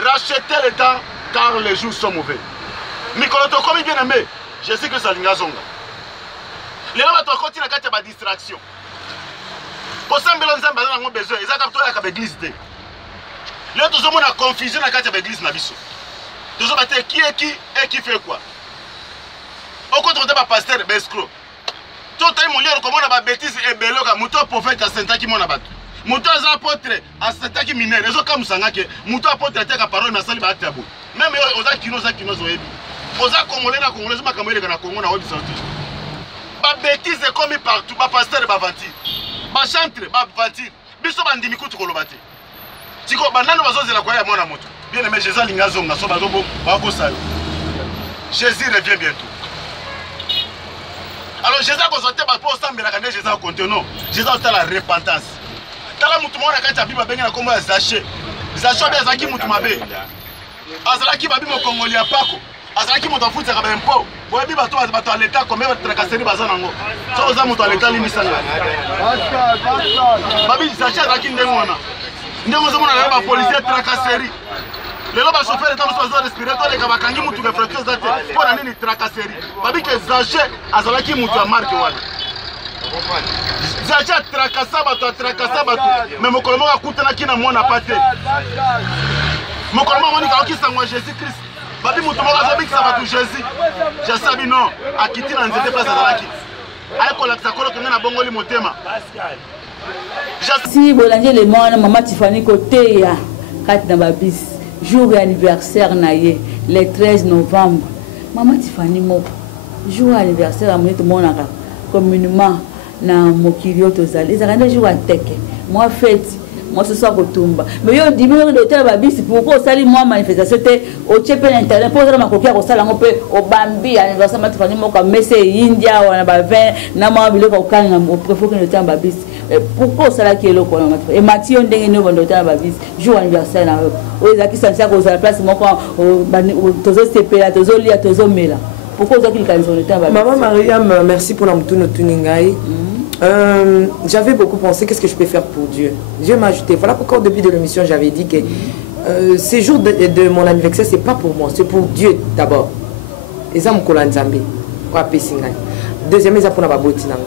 rachetez le temps car les jours sont mauvais mikolo tokomi bien aimé Jésus Christ alingi azonga lelo bato akoti na kati ya badistraction kosambela nzambe aza nango besoin ezaka toyaka baeglise te lelo tozomona confusion na kati ya baeglise na biso tozobate qui est qui et qui fait quoi okotokote bapasteur bescro totai moliere komona babétise ebeloka moto prophète asentaki mona bato moto aza apôtre asentaki minere ezokamusanga ke moto apôtre ateka parole na asali baate ya boye meme oza kino ozoyebi oza congolais na congolais makambo eleka na congo na oyebisa te babétise ekomi partout bapasteur bavantire bachantre bavantire biso bandimi kutu koloba te tiko banano bazozela kwa ya mwana moto bien aimé Jésus alingi azonga so bakosa yo Jésus revient bientôt alors Jésus akozwa te bato osambelaka nde Jésus akonte non Jésus otala repentance tala mutu moko na kati ya bible abenge na kombo ya Zaché obi azalaki mutu mabe azalaki babi mokongoli ya pako azalaki moto afutisaka baimpo boyebi bato ya leta kombe batrakaseri baza nango so oza moto ya leta limisanga babi Zaché azalaki ndenge wana ndenge ozomona lelo bapolisier tracasserie lelo bachauffeur eta mosusu aza respire toleka bakangi mutu reflecteur eza te mpo na nini tracasserie babike Zaché azalaki mutu ya marke wana Zaché atrakasa bato me mokolo moko akutanaki na mwana pa te mokolo moko monika okisangwa Jésus Christ babi mutu moko azobikisa bato Jésus jasabi non akiti na nzete place azalaki ayekolakisa kolokenge na bongoli motema si bolandi élément wana mama Tiffany koteya kati na babisi jour ya anniversaire na ye le 13 novembre mama Tiffany moko jour ya anniversaire ya monete monaka communément na mokili oyo tozali ezalaka nde jour ya teke mwa fete mwa soso akotumba mais yo ndimi oyo otala babisi pourquoi osali mwa manifestation te otie mpe na internet mpo ozala makoki ya kosala yango mpe obambi anniversaire mama Tiffany moko amesa eyindi awa na bavin na mwa biloko okanga oprefe okende otala babisi pourquoi osalaki eloko wana mati emati yo ndenge nini obanda otala babisi jour anniversaire na yo oyo ezalaki santia kozala place moko tozosepela tozolia tozomela pourquoi ozalaki likanisa otala babisi Maman Mariam, merci pour la moutoune Tuningai. J'avais beaucoup pensé qu'est-ce que je peux faire pour Dieu. Dieu m'a ajouté. Voilà pourquoi au début de l'émission j'avais dit que ces jours de mon anniversaire c'est pas pour moi, c'est pour Dieu d'abord. Deuxièmement,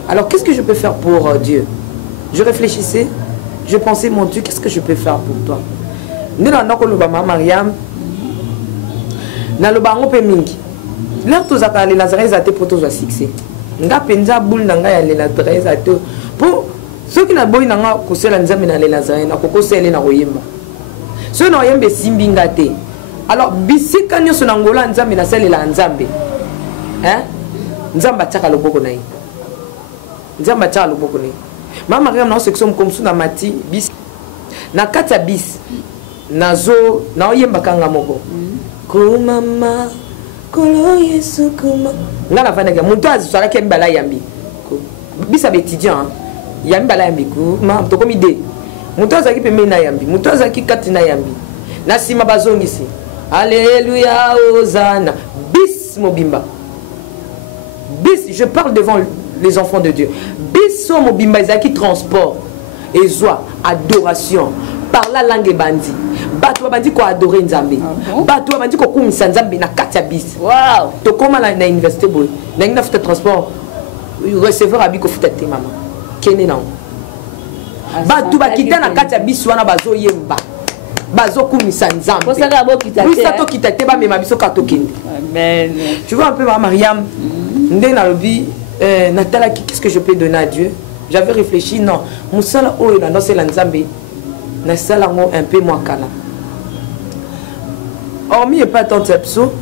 alors qu'est-ce que je peux faire pour Dieu? Je réfléchissais, je pensais mon Dieu, qu'est-ce que je peux faire pour toi? Nous Maman Mariam, là tous les Lazarés étaient pour tous succès. Nga penza boule nanga ya les Lazarés pour Ce qui n'a pas eu ko sela nzambe na le Nazaré na koko sele na koyemba. Ce na yembe simbinga te. Alors bisika nyoso na ngola nzambe na sele la nzambe. Hein? Nzamba tchaka loboko na yi. Nzamba tchaka loboko na yi. Mama Mariam na section comme sous na mati bis. Na kata bis. Nazo na oyemba kanga moko. Ko mama kolo Yesu kuma. Ngana fana ke muntu azisala ke mbala yambi. Bisa étudiant yambi bala yambi ko ma to komi de. Muntu azaki pembe na yambi. Muntu azaki kati na yambi. Na sima bazongisi. Alléluia Hosanna. Bis mobimba. Bis, je parle devant les enfants de Dieu. Bis mobimba ezaki transport. Ezwa adoration. Par la langue bandi. Bato bandi ko adorer Nzambe. Bato bandi ko kumisa Nzambe na katia bis. Wow. To koma na université boy. Na ngina futa transport. Receveur abi ko futa te mama. Kene na. Bato bakita na katia bis wana bazo yemba. Bazo kumisa Nzambe. Pour ça ka bo kita te. Oui ça to kita te ba mema biso ka to kende. Amen. Tu vois un peu Mariam. Ndé na lobi Natala qu'est-ce que je peux donner à Dieu? J'avais réfléchi non. Musala o na no c'est la Nzambe. Na salango un peu moins kala. Hormis pas tant tepso,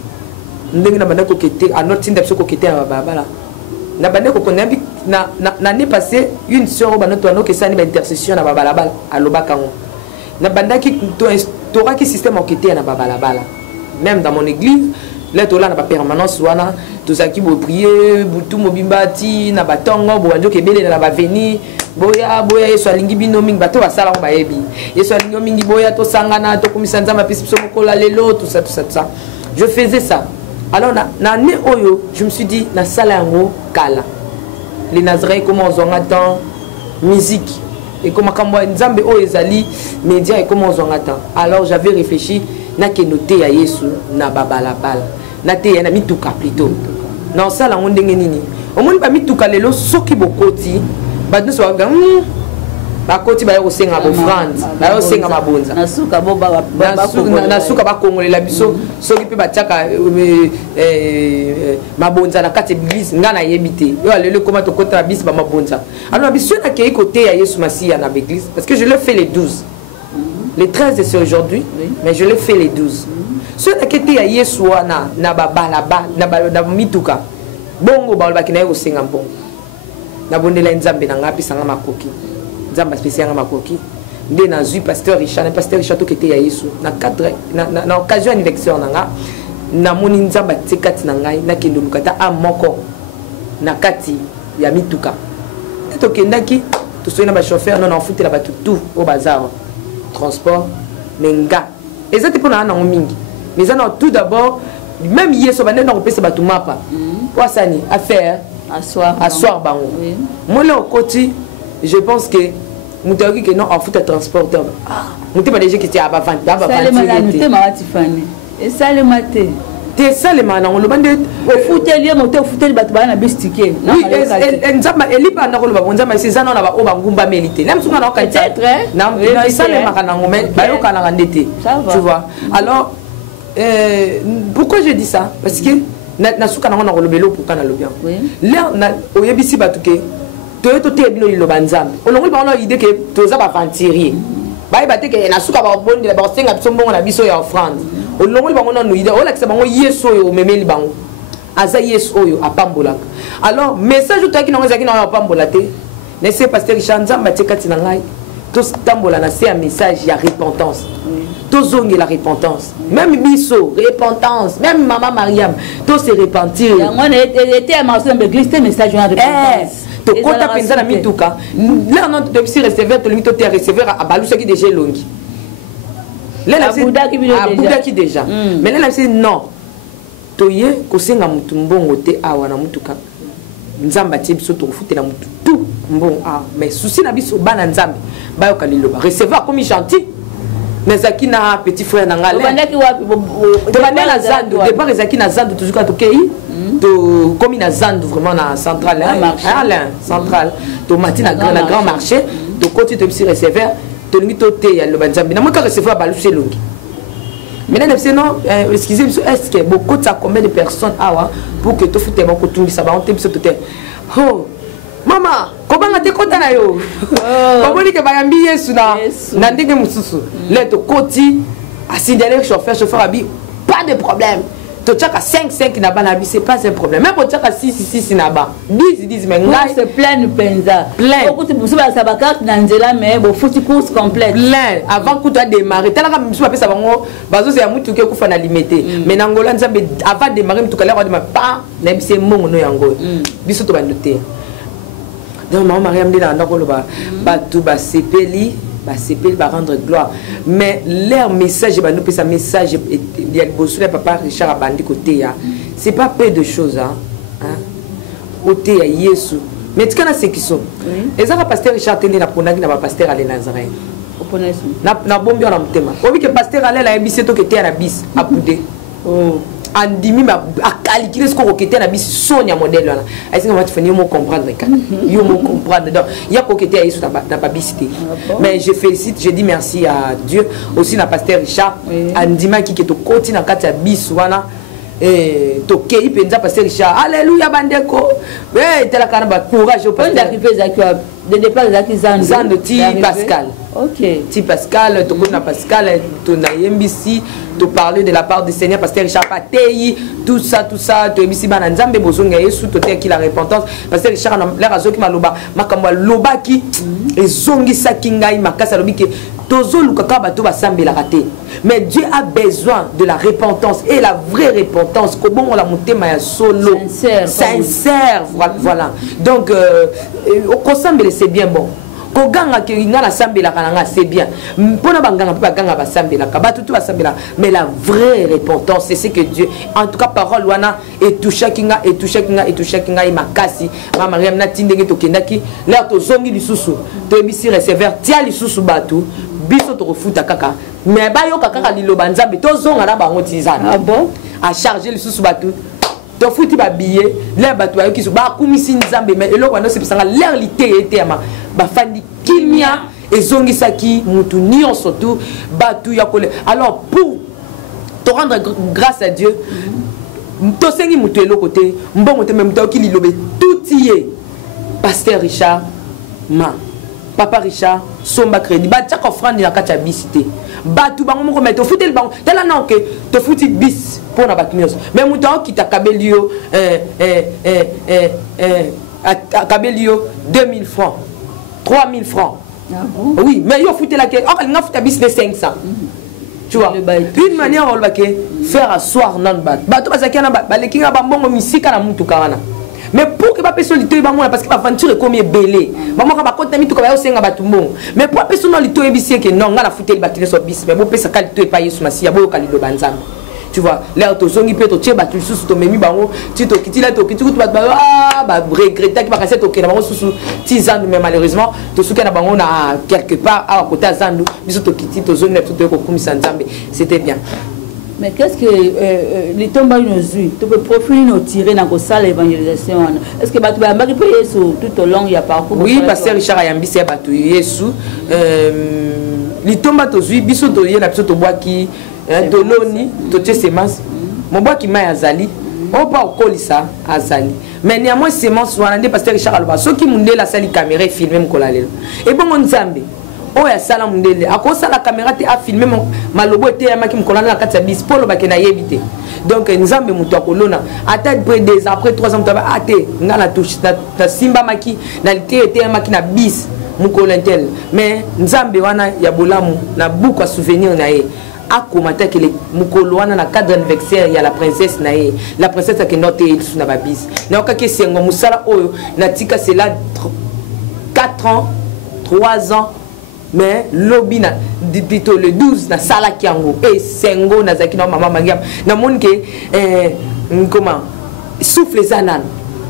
ndenge na banda ko kete à notre tinde tepso ko kete na babala. Na banda ko konabi na l'année passée une sœur au banato no ke sani ba intercession na babala bala alobaka ngo. Na banda ki to ra ki système okete na babala bala. Même dans mon église, là to là na ba permanence wana, to zaki bo prier, butu mobimbati na batongo bo wanjo ke bele na ba venir. Boya yeso alingi bino mingi bato basala ko bayebi yeso alingi mingi boya to sangana to komisa nzamba pesi biso mokola lelo tout ça je faisais ça alors na né oyo je me suis dit na sala yango kala les Nazaré comment on zonga temps musique et comment kambo nzambe oyo ezali média et comment on zonga temps alors j'avais réfléchi na ke noté ya Yesu na babala bala na te ya na mituka plutôt na sala ngo ndenge nini omoni ba mituka lelo soki bokoti badou so ga bakoti ba yo senga bo France ba yo senga mabonza nasuka bo ba nasuka ba kongolela biso soki pe batiaka mabonza na kati église ngana yebité yo alele comment to kota bis ba mabonza alors biso na ke côté ya Yesu Masia na église parce que je le fais les 12 les 13 c'est aujourd'hui mais je le fais les 12 so na ke te ya Yesu na babala na mituka bongo ba ba kina yo senga bongo na bondela Nzambe na ngapi sanga makoki Nzamba spécial makoki ndé na zui pasteur Richard to kete ya Yesu na cadre na occasion anniversaire nanga na moni Nzamba tikati na ngai na kendo lukata a moko na kati ya mituka to kendaki to soina ba chauffeur non en foutela ba tout au bazar transport menga ezati pona na mingi mais ça tout d'abord même Yesu ba na ko pesa ba tumapa wasani affaire assoir bango moi là au côté je pense que mutaki que non en fout transporteur muté pas déjà qui était à ba vente et ça le maté te ça le mana on le bande au foutelier moto fouteli batu bana bestiquer oui nzamba elipa na ko ba nzamba c'est ça non na ba o ba ngumba mélité même souvent na ka na ça le makana ngomé ba yo kana ndete tu vois alors pourquoi je dis ça parce que na suka na ko lobelo pour kana lobia là na oyebisi batuke to te bino lo banzambe olongoli ba ona idée que toza ba venturier ba ibate que na suka ba bondi ba senga biso mbongo na biso ya offrande olongoli ba ona no idée ola kisa bango Yesu oyo memeli bango aza Yesu oyo apambolaka alors message toaki na ngozaki na apambola te ne c'est pasteur Richard Nzamba tekati na ngai to tambola na c'est un message ya repentance tozongi la repentance même biso repentance même maman Mariam to se repentir moi était à marcher dans l'église c'était message de repentance to kota penza na mituka là non to si recevoir to limite to recevoir a balusa qui déjà longi là là Bouddha qui déjà mais là c'est non to ye ko senga mutu mbongo te awa na mutuka Nzamba tie biso to futela mutu tout mbongo mais souci na biso bana Nzambe ba yo kaliloba recevoir comme gentil mais Zaki na petit frère nanga là to bandela Zandu départ Zaki na Zandu toujours to kei to comme na Zandu vraiment na centrale Alain centrale to matina na grand marché to côté de petit receveur to lingi to te ya lo banzambi na mo ka recevoir ba luce longi maintenant c'est non excusez-moi est-ce que beaucoup ça combien de personnes pour que to fute ba ko tungisa ba on te biso to te oh Mama, comment tu es na yo? Comment tu es bayambi Yesu na ndenge mususu. Là to koti asidele chauffeur abi pas de problème. To tchaka 5 na bana bi c'est pas un problème. Même pour tchaka 6 na ba. 10 mais ngai c'est plein de penza. Plein. Beaucoup de ça ça va carte na nzela mais bon faut course complète. Plein avant que tu démarrer. Tala ka msuba pesa bango bazo c'est amutu ke kufa na limité. Mais na ngola nzambe avant démarrer mtu kala kwa pas na bi c'est mongo no yango. Biso to ba noter. Donc maman Mariam dit dans koloba ba tout ba sepeli va rendre gloire. Mais leur message, nous peut message, il y a le papa Richard Abandi côté. C'est pas peu de choses. Côté Yesu. Mais tu sais qui sont. Et ça, le pasteur Richard Tende na ponagi na pasteur Ale Nazareth. Na bombi on mtema. Obi que pasteur Ale la ebisi to kete na bis a poudé. Oh. Andimi ma a calculer ce qu'on roquetait na bis sonia modèle là. Est-ce que on va te finir mon comprendre yo mon comprendre. Donc il y a coqueté Yesu na pas bisité. Mais je félicite, je dis merci à Dieu aussi na pasteur Richard andima qui to koti na kati ya bis wana to kei penza pasteur Richard. Alléluia bandeko. Tela kana ba courage au pasteur. De départ zaki Zando ti Pascal. OK. Ti Pascal, to na Pascal, to na yembisi, to parler de la part du Seigneur pasteur Richard Patei, tout ça, to yembisi bana nzambe bozonga Yesu to te ki la repentance. Pasteur Richard na l'air azoki maloba, makamwa lobaki ezongi sakingai makasa lobiki tozo lukaka bato basambela raté. Mais Dieu a besoin de la repentance et la vraie repentance ko bon la motema ya solo sincère voilà. Donc au consambele c'est bien bon. Ko ganga ke ngala sambela kananga c'est bien. Pona banganga pa ganga basambela ka batu tu basambela mais la vraie repentance c'est ce que Dieu en tout cas parole wana et toucha kinga et makasi mama Mariam na tindenge to kendaki là to zongi lisusu to ebisi recevoir tia lisusu batu biso to refuta kaka mais ba yo kaka liloba nzambe to zonga na bango tizana ah bon a charger lisusu batu to futi ba billet les batu ayo kisu ba kumisi nzambe mais eloko wana c'est pesanga l'air lité était ma ba fandi kimia ezongi saki mutu nion surtout batu ya kole. Alors pour te rendre grâce à Dieu to sengi mutu eloko te mbongo te même to ki lilobe tout yé pasteur Richard ma papa Richard somba crédit ba tchaka offrande na kati ya bisité batu bango moko metto futel bango tela non que to futi bis pour na batunios mais muto ki ta kabelio kabelio 2000 francs 3000 francs. Ah bon? Oui mais yo futel la que on nga futa bis de 500. Tu vois une manière on va faire asseoir nan bat bato bazaki na ba lekinga ba mbongo misika na mutu kana. Mais pour que pas personne lito ba mona parce que aventure comme belé maman ka ba konta mitu ka ba osenga batu mbongo mais pour personne no lito ebisi que non nga la futel batile so bis mais bo pesa ka lito e pa Yesu masiya bo ka lito banzambe. Tu vois là to zongi pe to tie batu susu to memi bango ti to kiti la to kiti kutu ba regretter ki ba ka seto ke na bango susu ti zandu mais malheureusement to suka na bango na quelque part à côté zandu biso to kiti to zongi na to ko kumisa nzambe c'était bien. Mais qu'est-ce que les tombes nous jouent? Tu peux profiter nous tirer dans la salle d'évangélisation. Est-ce que tu vas me payer tout au long il y a parcours? Oui, pasteur Richard Ayambi c'est batu Yesu. Les tombes nous jouent biso to yé na biso to bois qui de l'oni to tche semence. Mon bois qui m'a azali. On pas au colisa azali. Mais néanmoins semence wana ndé pasteur Richard aloba. Ceux qui mundé la salle caméra filmer mkola lelo. Et bon on nzambe. Oh ya sala mundele akosa la caméra te a filmer malobo te ya maki mkolana na kati ya bis polo bakena yebite donc nzambe mutu akolona ata près des après 3 ans taba ate ngala touche ta simba maki na lite te ya maki na bis mukolentel mais nzambe wana ya bolamu na buku a souvenir na ye akomata que le mukolo wana na cadre anniversaire ya la princesse na ye la princesse akenote na ba bis na okake sengo musala oyo na tika c'est là 4 ans 3 ans. Mais lobby na plutôt le 12 na sala kiango et sengo na zaki na maman Mariam na monke comment souffle zanan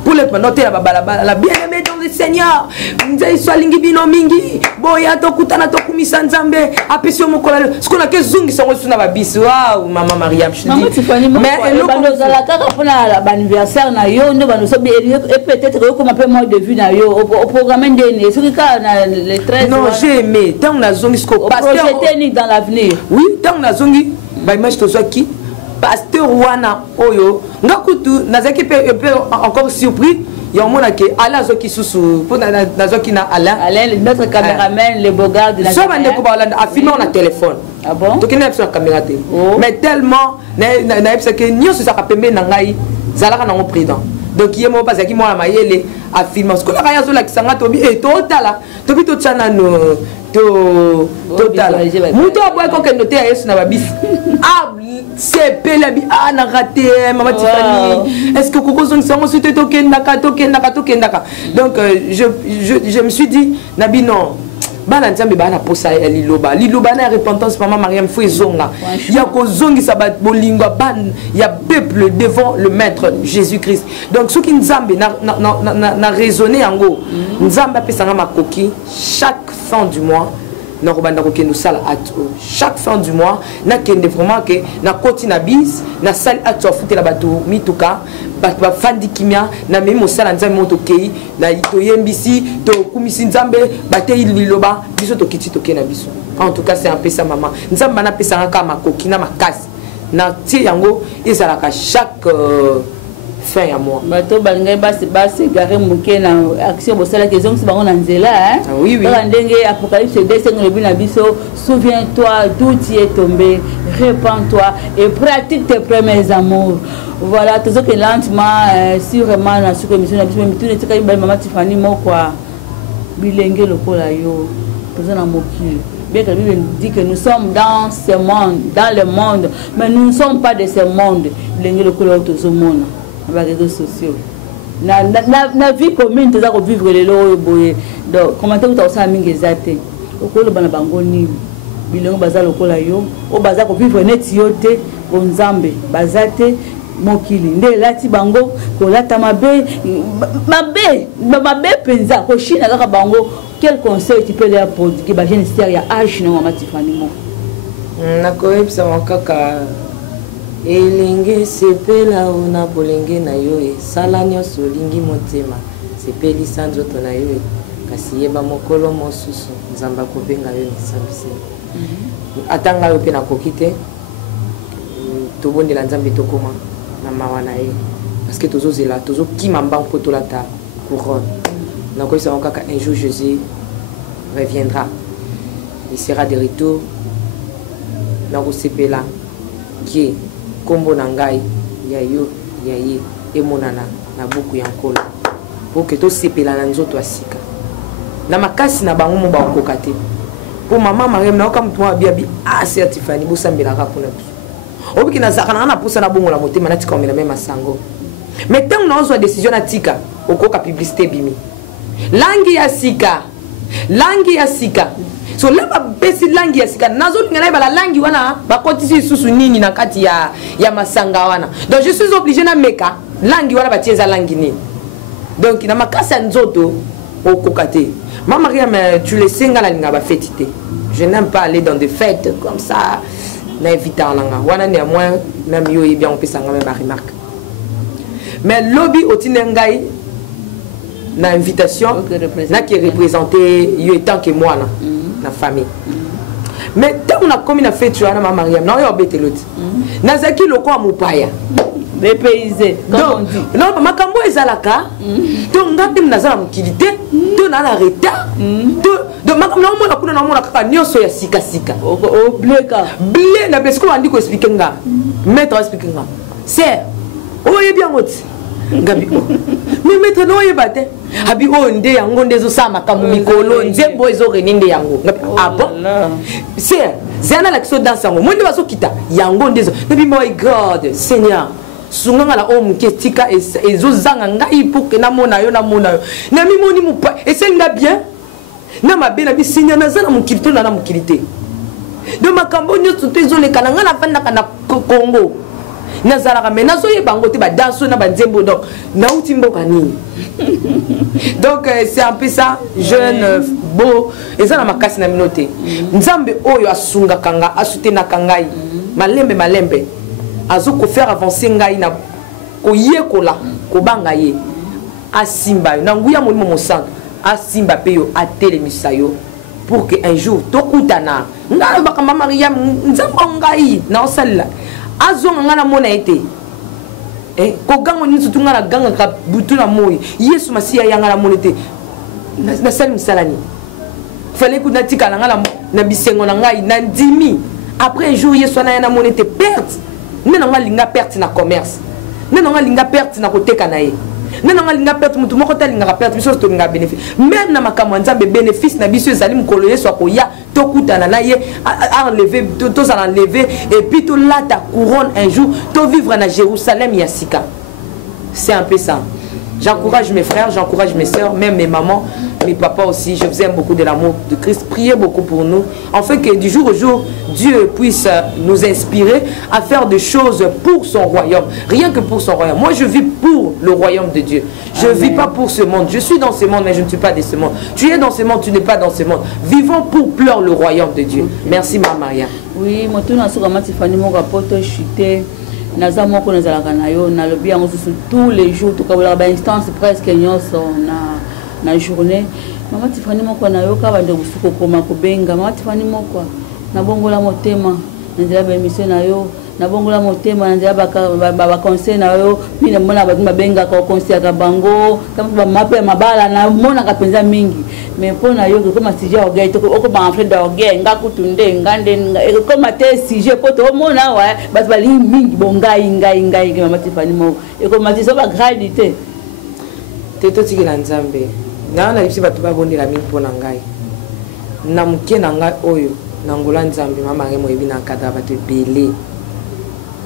pour le noter la balabala la bien-aimé dans le Seigneur nzai swalingi bino mingi boya to kutana to kumisa nzambe apesio mokola ce qu'on a que zungi songo suna ba biso waouh maman Mariam je dis mais le banozala kaka pona la anniversaire na yo ndo banosobi et peut-être que comme un peu moins de vue na yo au programme ndene ce qui ka na le 13 non j'ai aimé tant na zungi ce qu'on projeter dans l'avenir oui tant na zungi ba image to pasteur wana oyo ngakutu nazaki pe encore surpris ya omona ke ala azoki susu mpo nazoki na Alain notre caméraman le bogard de la so bandeko balanda afilme na téléphone. Ah bon? Tokende na biso na caméra te. Mais tellement nayebisa ke nyonso ezaka pembeni na ngai zalaka nango président. Donc ye mo bazaki mwana mayele afilme sokola kaya azolakisa nga tobi totala tobi totya nano totala mutu aboye kokende te ya yesu na babisi sepelabi na raté mama Tiffany est-ce que kokozongisa yango soki tokendaka donc je me suis dit nabi non bana nzambe bana posa ya liloba na repentance mama Mariam fo ezonga ya kozongisa bolingo ban ya peuple devant le maître Jésus-Christ. Donc soki nzambe na raisonner yango nzambe apesanga makoki chaque fin du mois na robanda ko kendo sala ato chaque fin du mois na kende vraiment que na koti na bis na sala ato futela bato mituka ba fandi kimia na memi mosala nzambe moto kei na to yembisi to kumisi nzambe bate liloba biso to kiti to kena biso. En tout cas c'est un peu ça maman nzambe na pesa nga makoki na makasi na ti yango ezalaka chaque fin ya mois. Bato balingay basi garé muke na action bosala que zongi bango na nzela hein. Ah oui oui. Dans ndenge Apocalypse 2 le bina biso souviens-toi d'où tu es tombé, répands-toi et pratique tes premiers amours. Voilà tout ce que lentement sûrement na sur émission na biso mais tout ne tika ba mama Tiffany mokwa bilenge lokola yo posana mokili. Bien que la Bible dit que nous sommes dans ce monde, dans le monde, mais nous ne sommes pas de ce monde. Bilenge lokola to zo mona. Les réseaux sociaux. La vie commune, tu as vivre les lois. Donc, comment tu as ça à m'exater? Au cours de la bangoni, bilan bazar au colayo, au bazar pour vivre net yote, gonzambe, bazate, mokili. Nde lati bango, kolata mabe penza, ko china la bango. Quel conseil tu peux leur pour que les jeunes sérieux ya âge na mama Tiffany mo? Na koyebisa makaka elingi sepela ona bolenge na yo sala nyonso olingi motema sepelisa nzoto na yo kasi yeba mokolo mosusu nzamba kobenga yo nisambisi atanga yo pe na koki te tobondela nzambe tokoma na mawa na ye parce que tozozela tozokima mbango mpo tolata couronne nakoyisa kaka un jour Jésus reviendra, il sera de retour nakosepela ki kombo na ngai ya yo ya ye emonana na buku ya nkolo po ke tosepela na nzoto asika na makasi na bango mo bakoka te po mama Mariam na oka mutwa biabi Sœur Tiffany bosambelaka mpona biso obiki nazaka na posa na bongo la motema natika omela meme masango mais ntango naozwa décision natika okoka publicité bimi langi ya sika so leba besi langi ya sika nazolinga na bala langi wana bakotisi susu nini na kati ya masanga wana donc je suis obligé na meka langi wana batieza langi nini donc na makasa nzoto okokate mama Mariam tu le senga la linga ba fête te je n'aime pas aller dans des fêtes comme ça na éviter langa wana ni moins même yo bien on peut sanga même remarque mais lobby otinengai na invitation na qui représenter yo étant que moi na famille mais tant on a comme une fête na mama Mariam na yo beteloti nazaki loko amupaya dépaysé comme on dit non makambo ezalaka to ngati mnazala mukilité to na la retard to makambo na mona kuna na mona kaka nyoso ya sika au blé na besko andi ko expliquer nga maître expliquer nga c'est oye bien ngoti ngabi mais maître no yeba te abi o nde yango ndezo sama kamu mikolo nzembo ezo reninde yango ngabi ah bon c'est zana la kiso dansa ngo monde baso kita yango ndezo nabi my god Seigneur sunga la homme ketika ezo zanga ngai pour que na mona yo na mi moni mupa esenga bien na mabe na bi Seigneur na zana mukilito na mukilité de makambo nyoto tezo le kana ngala fanda kana Congo nazalaka mais nazoye bango te ba danso na ba nzembo donc na utimbo kanini donc c'est un peu ça jeune beau ezana makasi na minote nzambe oyo asunga kanga asutena kangai malembe azuko faire avancer ngai na koyekola kobanga ye asimba na nguya molimo mosanga asimba pe yo atelemisa yo pour que un jour tokutana ngala baka mama Mariam nzambe ngai na osala azonga ngana mona ete Kogango ni sutunga la ganga ka butu na moi. Yesu Masia yanga la monete. Na salim salani. Fallait que natika na bisengo na ngai na ndimi. Après un jour Yesu na yana monete perte. Nena linga perte na commerce. Nena linga perte na koteka na ye. Nena linga perte mutu moko ta linga perte biso to linga bénéfice. Même na makambo nzambe bénéfice na biso ezali mukolo Yesu akoya to kutana na ye enlever to ça enlever et puis to la ta couronne un jour to vivre na Jérusalem yasika. C'est un peu ça. J'encourage mes frères, j'encourage mes soeurs, même mes mamans, mes papas aussi. Je vous aime beaucoup de l'amour de Christ. Priez beaucoup pour nous. Afin que du jour au jour, Dieu puisse nous inspirer à faire des choses pour son royaume. Rien que pour son royaume. Moi, je vis pour le royaume de Dieu. Je ne vis pas pour ce monde. Je suis dans ce monde, mais je ne suis pas de ce monde. Tu es dans ce monde, tu n'es pas dans ce monde. Vivons pour pleurer le royaume de Dieu. Merci, Mama Maria. Oui, moi, tout le monde, mon rapport, chuté. Naza moko nazalaka na yo na lobi yango tous les jours to kabola ba instance presque nyonso na journée mama Tifani moko na yo ka bande busuko koma ko benga mama Tifani moko na bongola motema nzela ba émission na yo na bongola motema nzela ba conseil na yo mine mona ba benga ka conseil ka bango kama ba mape mabala na mona ka penza mingi mais pona yo ko ma sujet orgueil to ko ba enfant d'orgueil nga kutunde ngande ko ma te sujet poto mona wa ba ba li mingi bongai ngai mama Tifani moko e ko ma ti so ba gradité teto tikila nzambe na na bisi batu ba bondela mingi pona ngai na muke na ngai oyo na ngola nzambe mama ngemo ebina kata ba te belé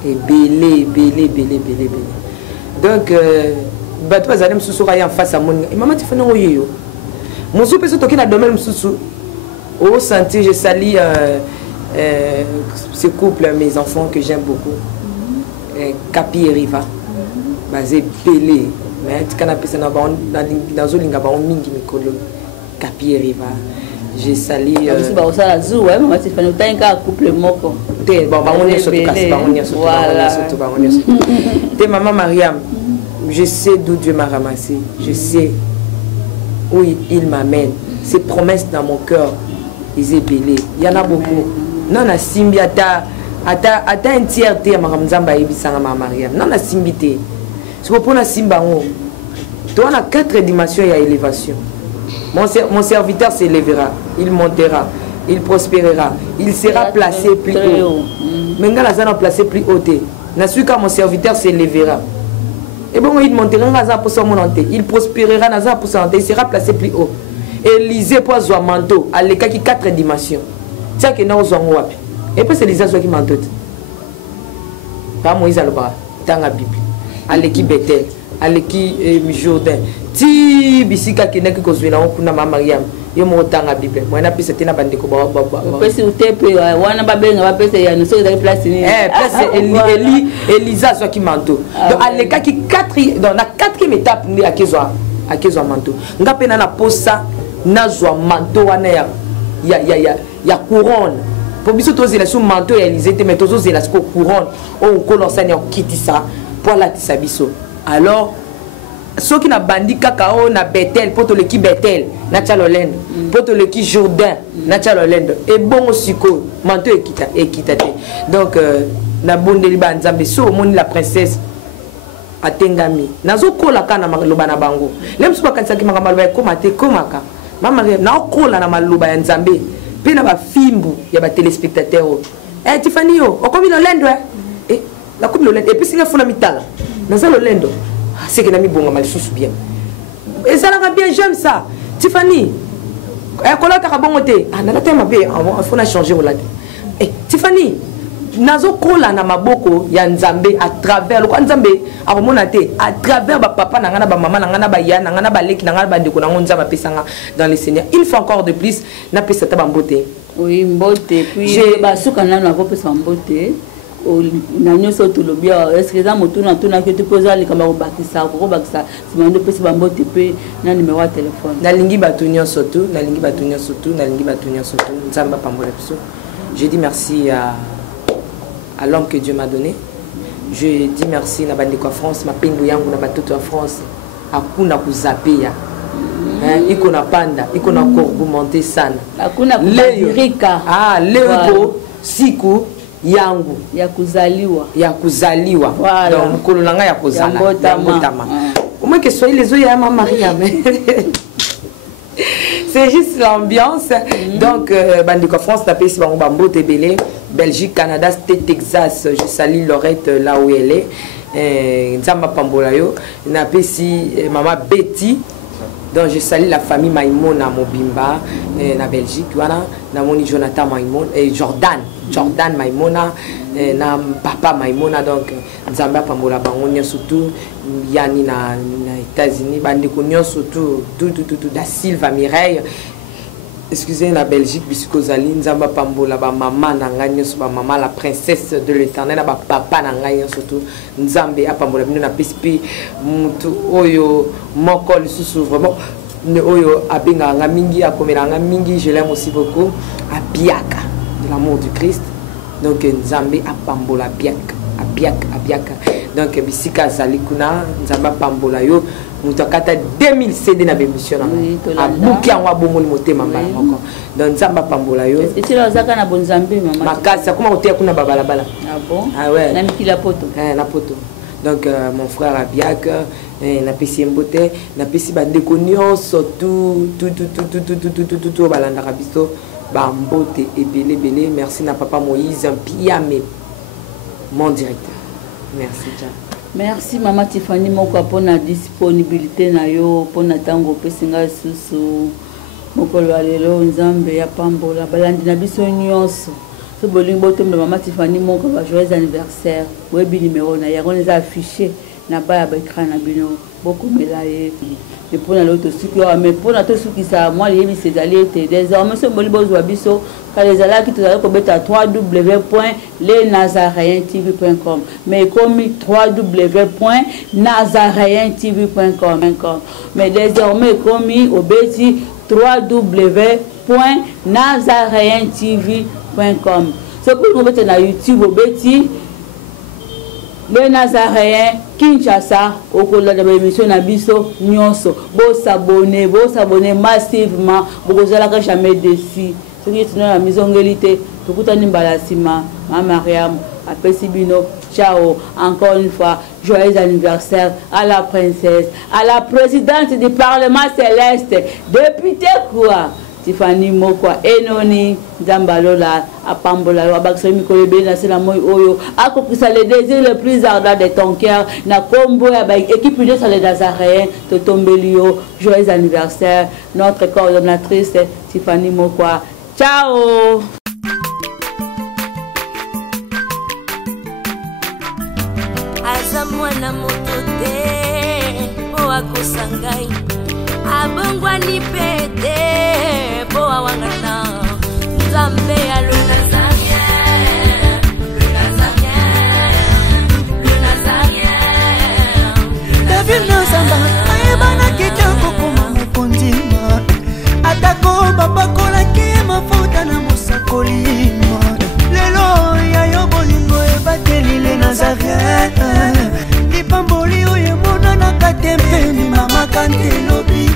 et belé. Donc batu bazali msusu kaya en face à mon mama Tifani oyo mon soupe se toqué dans le domaine msusu au senti je salue ce couple mes enfants que j'aime beaucoup Kapi et Riva basé belé mais tu kana pesa na ba dans zolinga ba mingi mikolo Kapi et Riva je salue aussi ba osala zou ouais mama Tifani utanka couple moko te bon ba on est surtout kasi ba on est surtout te maman Mariam je sais d'où Dieu m'a ramassé je sais où il m'amène ces promesses dans mon cœur ils ébélés il y en a beaucoup non na simbi ata un tiers te makamzamba ebisanga maman Mariam non na simbi te c'est pour na simba ngo toi on a 4 dimensions ya élévation. Mon serviteur s'élèvera, il montera, il prospérera, il sera placé plus haut. Menga la placé plus haut. N'assume quand mon serviteur s'élèvera. Et bon, il montera pour son monté, il prospérera, il sera placé plus haut. Élisée pour son manteau, à l'écart qui 4 dimensions. C'est que nous avons wapi. Et puis c'est Élisée qui manteau. Pas Moïse à l'obra, dans la Bible. À l'équipe Bethel, à l'équipe Jourdain. Ti bisika kene ki kozwela kuna mama Mariam yo mo tanga Bible moi na pesa tena bandeko ba pesa utepe wana babenga ba pesa ya no so dans place ni place Elisa so ki manto donc aleka ki 4 dans la 4e étape ni akezwa manto ngapena na posa nazwa manto wana ya couronne pour biso tozela so manto ya Elisa te mais tozozela so couronne on kolosani okitisa pour la tisabiso alors ceux qui na bandi kakao na Bethel poto le ki Bethel na Tchalolend poto le ki Jourdain na Tchalolend et bon osiko manto ekita te donc na bondeli ba nzambe so moni la princesse atengami nazo kola kana maloba na bango lem so bakanisa ki maloba komate komaka mama na kola na maloba ya nzambe pe na ba fimbu ya ba téléspectateurs Tifani yo okomi lo lendo la komi lo lendo et puis singa funa mitala nazo lo lendo c'est que nami bonga mal sous bien et ça la bien j'aime ça Tifani kola ta bongote na tema be il faut na changer voilà Tifani nazo kola na maboko ya nzambe à travers le nzambe akomona te à travers ba papa na ngana ba maman na ngana ba ya na ngana ba leki na ngana ba ndeko na nzamba pesanga dans les seigneurs il faut encore de plus na pesa ta mbote oui mbote puis ba suka na na pesa mbote na nyoso tulobia est-ce que za motuna tuna que tu poses ali kama obakisa ko bakisa simando pesa bambote pe na numéro de téléphone nalingi batu nyoso tu nalingi batu nyoso tu nzamba pambola biso. Je dis merci à l'homme que Dieu m'a donné. Je dis merci na bandeko France ma pendo yangu na batoto en France akuna kuzapia iko na panda iko na korgo monter sana akuna kubirika leo siku yangu ya kuzaliwa voilà. Donc mokolo nanga ya kozala ya mbotama au moins que soyez les yeux ya Maman Maria mais c'est juste l'ambiance. Donc bandiko France tapé si bango bambote belé Belgique, Canada, Texas, je salue Laurette là où elle est. Nzamba pambola yo na pesi maman Betty. Donc je salue la famille Maïmona Mobimba na Belgique wana na moni Jonathan Maïmona et Jordan Maïmona na papa Maïmona. Donc nzamba pambola bango surtout yani na États-Unis bandiko surtout tout da Silva Mireille. Excusez la Belgique bisiko zali nzamba pambola ba maman na nganya so ba maman la princesse de l'Éternel ba papa na nganya surtout nzambe apambola bino na PSP mutu oyo moko lisusu vraiment oyo abenga nga mingi akomela nga mingi. Je l'aime aussi beaucoup abiaka de l'amour du Christ. Donc nzambe apambola abiaka donc bisika zali kuna nzamba pambola yo mutakata 2000 CD na bémission na abuki yango bomoni motema mbala moko. Donc nzamba pambola yo eti la zaka na bonzambe maman makasi akoma kotia kuna babalabala. Ah bon? Ah ouais na mikila poto na poto. Donc mon frère Abiak na pesi mbote na pesi bandeko nyonso tout balanda biso bambote ebele. Merci na papa Moïse Piame mon directeur. Merci Jean. Merci Maman Tiffany moko pour la disponibilité na yo pour na tango pesinga susu mokolo alelo nzambe ya pambola balandi na biso nyonso so bolingo tombe Maman Tiffany moko ba joyeux anniversaire webi numéro na yango les affiché na ba ba écran na bino beaucoup melaye et pour na l'autre suki mais pour na to suki ça moi les c'est d'aller désormais so bolingo zo biso quand les ala qui tout à www.lesnazaréentv.com mais comme www.nazaréentv.com mais désormais comme au bêti www.nazaréentv.com c'est pour nous mettre na YouTube au bêti le Nazaréen Kinshasa au cours de l'émission na biso nyonso bo s'abonner massivement bo zala jamais déçu. Ce qui est dans la maison égalité, tout le monde Maman Mariam, à Pessibino, ciao, encore une fois, joyeux anniversaire à la princesse, à la présidente du Parlement céleste, députée quoi, Tiffany Mokwa, Enoni, Zambalola, à Pambola, à Baksomi Kolebe, na Senamoy Oyo, à Kokisa le désir le plus ardent de ton cœur, na Combo, avec équipe de les Nazaréens, Totombelio, joyeux anniversaire, notre coordonnatrice Tiffany Mokwa. Ciao. Aza mwana moto te po akosangai abongwani pete po awangana nzambe ya le Nazarien David Nzamba ayebana kitoko koma mokondima atako babakolaki mafuta na mosakolima lelo ya yo bolingo ebateli le Nazarien lipamboli oyo emonanaka te mpeni mama kanti elobi